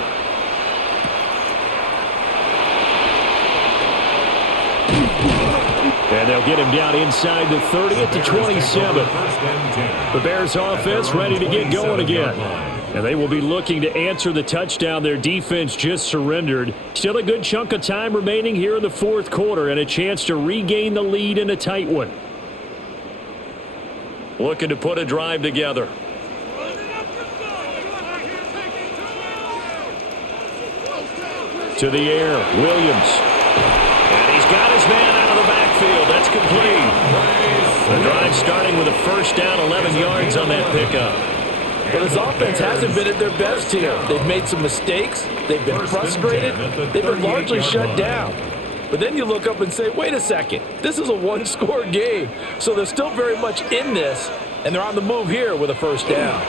And they'll get him down inside the 30 at the 27. The Bears offense ready to get going again. And they will be looking to answer the touchdown their defense just surrendered. Still a good chunk of time remaining here in the 4th quarter and a chance to regain the lead in a tight one. Looking to put a drive together. To the air, Williams. And he's got his man out of the backfield. That's complete. The drive starting with a 1st down, 11 yards on that pickup. But his offense hasn't been at their best here. They've made some mistakes. They've been frustrated. They've been largely shut down. But then you look up and say, wait a second, this is a 1-score game. So they're still very much in this, and they're on the move here with a 1st down.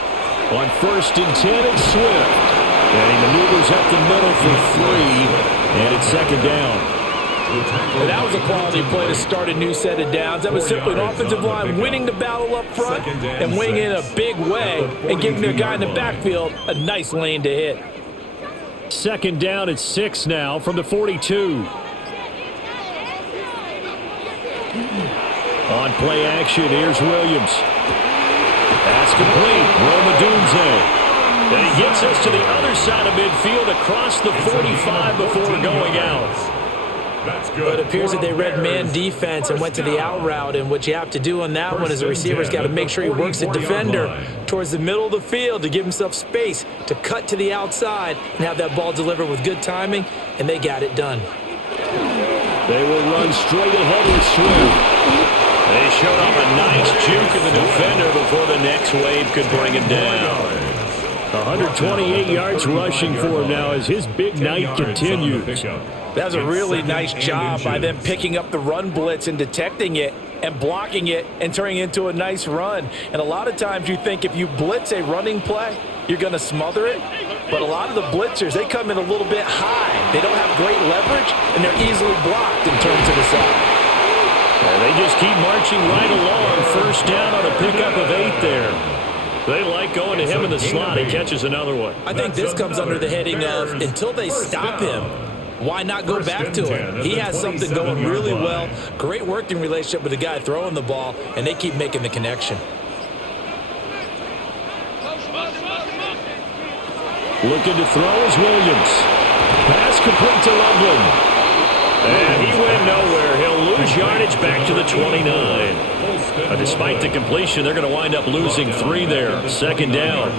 On 1st and 10, it's Swift. And he maneuvers up the middle for 3, and it's 2nd down. And that was a quality play to start a new set of downs. That was simply an offensive line winning the battle up front and winning in a big way and giving their guy in the backfield a nice lane to hit. 2nd down, it's 6 now from the 42. On play action, here's Williams. That's complete. Roma Dunze. And he gets us to the other side of midfield across the 45 before going out. But it appears that they read man defense and went to the out route, and what you have to do on that one is the receiver's got to make sure he works the defender towards the middle of the field to give himself space to cut to the outside and have that ball delivered with good timing, and they got it done. They will run straight ahead with Swift. They showed off a nice juke in the defender before the next wave could bring him down. 128 yards rushing for him now as his big night continues. That was a really nice job by them picking up the run blitz and detecting it and blocking it and turning it into a nice run. And a lot of times you think if you blitz a running play, you're going to smother it. But a lot of the blitzers, they come in a little bit high. They don't have great leverage, and they're easily blocked and turned to the side. And they just keep marching right along. 1st down on a pickup of 8 there. They like going to him in the slot. He catches another one. I think this comes under the heading of until they stop him, why not go back to him? He has something going really well. Great working relationship with the guy throwing the ball, and they keep making the connection. Looking to throw is Williams. Pass complete to Loveland. And he went nowhere. He'll lose yardage back to the 29. Despite the completion, they're going to wind up losing 3 there. 2nd down.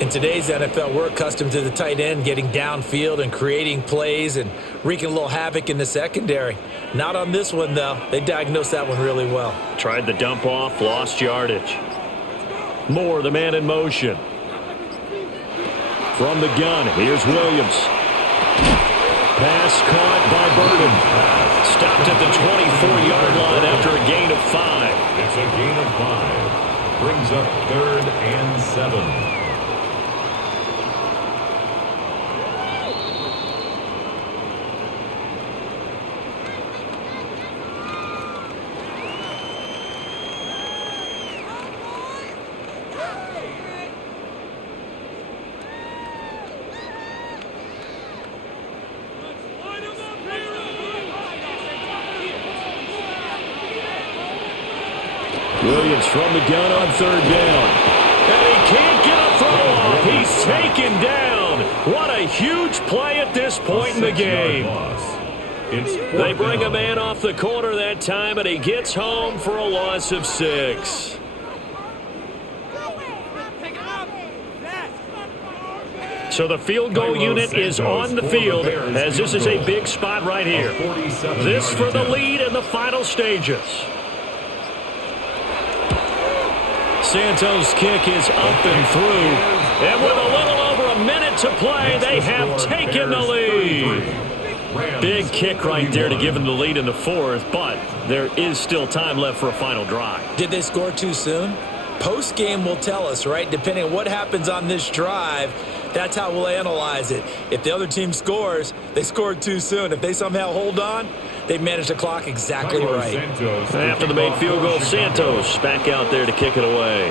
In today's NFL, we're accustomed to the tight end getting downfield and creating plays and wreaking a little havoc in the secondary. Not on this one, though. They diagnosed that one really well. Tried the dump off, lost yardage. Moore, the man in motion. From the gun, here's Williams. Pass caught by Burden. Stopped at the 24-yard line after a gain of 5. It's a gain of 5. Brings up 3rd and 7. Williams from the gun on 3rd down. And he can't get a throw off. He's taken down. What a huge play at this point in the game. They bring a man off the corner that time, and he gets home for a loss of 6. So the field goal unit is on the field, as this is a big spot right here. This for the lead in the final stages. Santos' kick is up and through. And with a little over a minute to play, they have taken the lead. Big kick right there to give them the lead in the 4th, but there is still time left for a final drive. Did they score too soon? Post-game will tell us, right? Depending on what happens on this drive, that's how we'll analyze it. If the other team scores, they scored too soon. If they somehow hold on, they managed the clock exactly right. After the made field goal, Santos back out there to kick it away.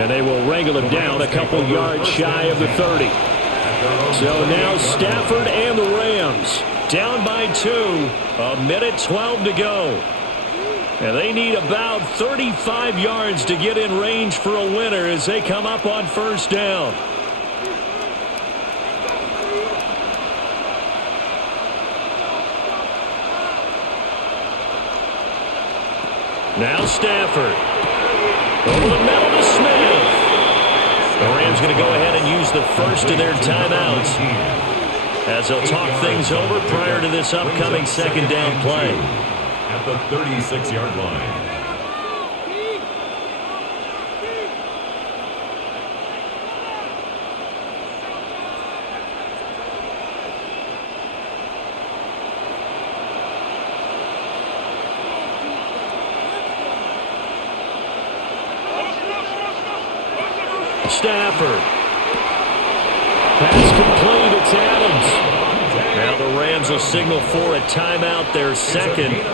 And they will wrangle him down a couple yards shy of the 30. So now Stafford and the Rams down by 2. A minute 12 to go. And they need about 35 yards to get in range for a winner as they come up on 1st down. Now Stafford. Over the middle to Smith. The Rams going to go ahead and use the first of their timeouts as they'll talk things over prior to this upcoming 2nd down play. At the 36-yard line. Stafford. Pass complete. It's Adams. Now the Rams will signal for a timeout, their 2nd,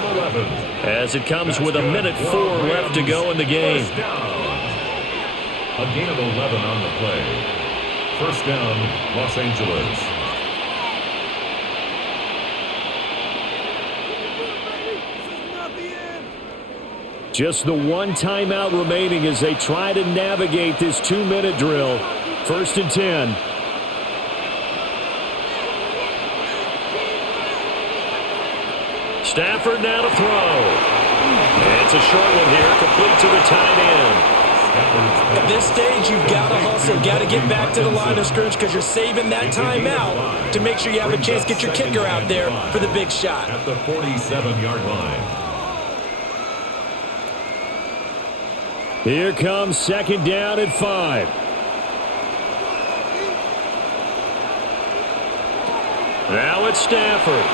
as it comes with a minute 4 left to go in the game. A gain of 11 on the play. 1st down, Los Angeles. Just the one timeout remaining as they try to navigate this 2-minute drill. 1st and 10. Stafford now to throw. And it's a short one here, complete to the tight end. At this stage, you've got to hustle, got to get back to the line of scrimmage because you're saving that timeout to make sure you have a chance to get your kicker out there for the big shot. At the 47-yard line. Here comes 2nd down at 5. Now it's Stafford.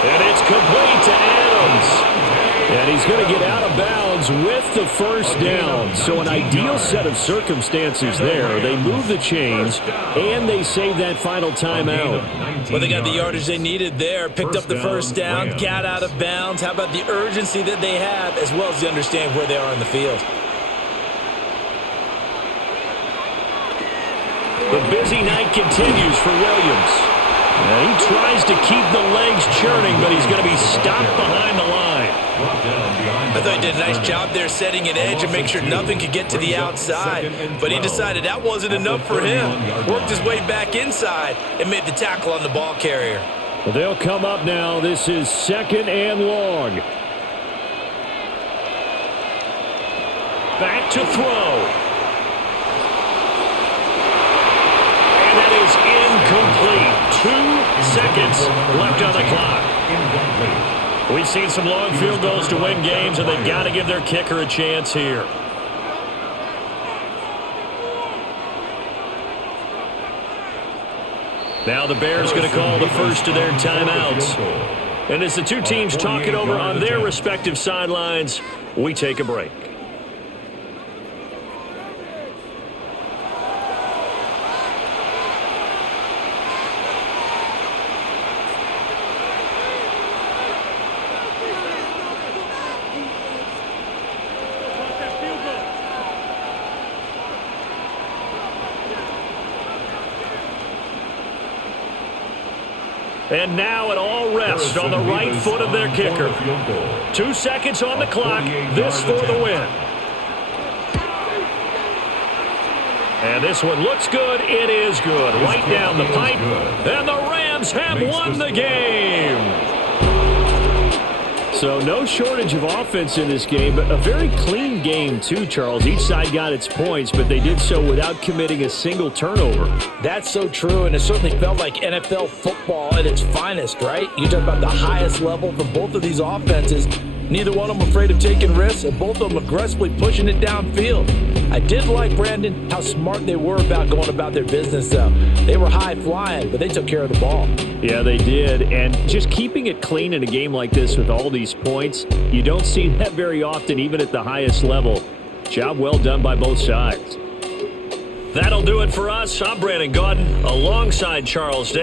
And it's complete to Adams. And he's going to get out of bounds with the 1st down. So an ideal set of circumstances there. They move the chains, and they save that final timeout. Well, they got the yardage they needed there. Picked up the 1st down, got out of bounds. How about the urgency that they have, as well as the understand where they are in the field? The busy night continues for Williams. And he tries to keep the legs churning, but he's going to be stopped behind the line. I thought he did a nice job there setting an edge and make sure nothing could get to the outside. But he decided that wasn't enough for him. Worked his way back inside and made the tackle on the ball carrier. Well, they'll come up now. This is 2nd and long. Back to throw. Incomplete. 2 seconds left on the clock. We've seen some long field goals to win games, and they've got to give their kicker a chance here. Now the Bears going to call the first of their timeouts. And as the two teams talk it over on their respective sidelines, we take a break. And now it all rests on the right foot of their kicker. 2 seconds on the clock. This for the win. And this one looks good. It is good. Right down the pipe. And the Rams have won the game. So no shortage of offense in this game, but a very clean game too, Charles. Each side got its points, but they did so without committing a single turnover. That's so true, and it certainly felt like NFL football at its finest, right? You talk about the highest level from both of these offenses. Neither one of them afraid of taking risks, and both of them aggressively pushing it downfield. I did like, Brandon, how smart they were about going about their business, though. They were high-flying, but they took care of the ball. Yeah, they did, and just keeping it clean in a game like this with all these points, you don't see that very often, even at the highest level. Job well done by both sides. That'll do it for us. I'm Brandon Gaudin, alongside Charles Day.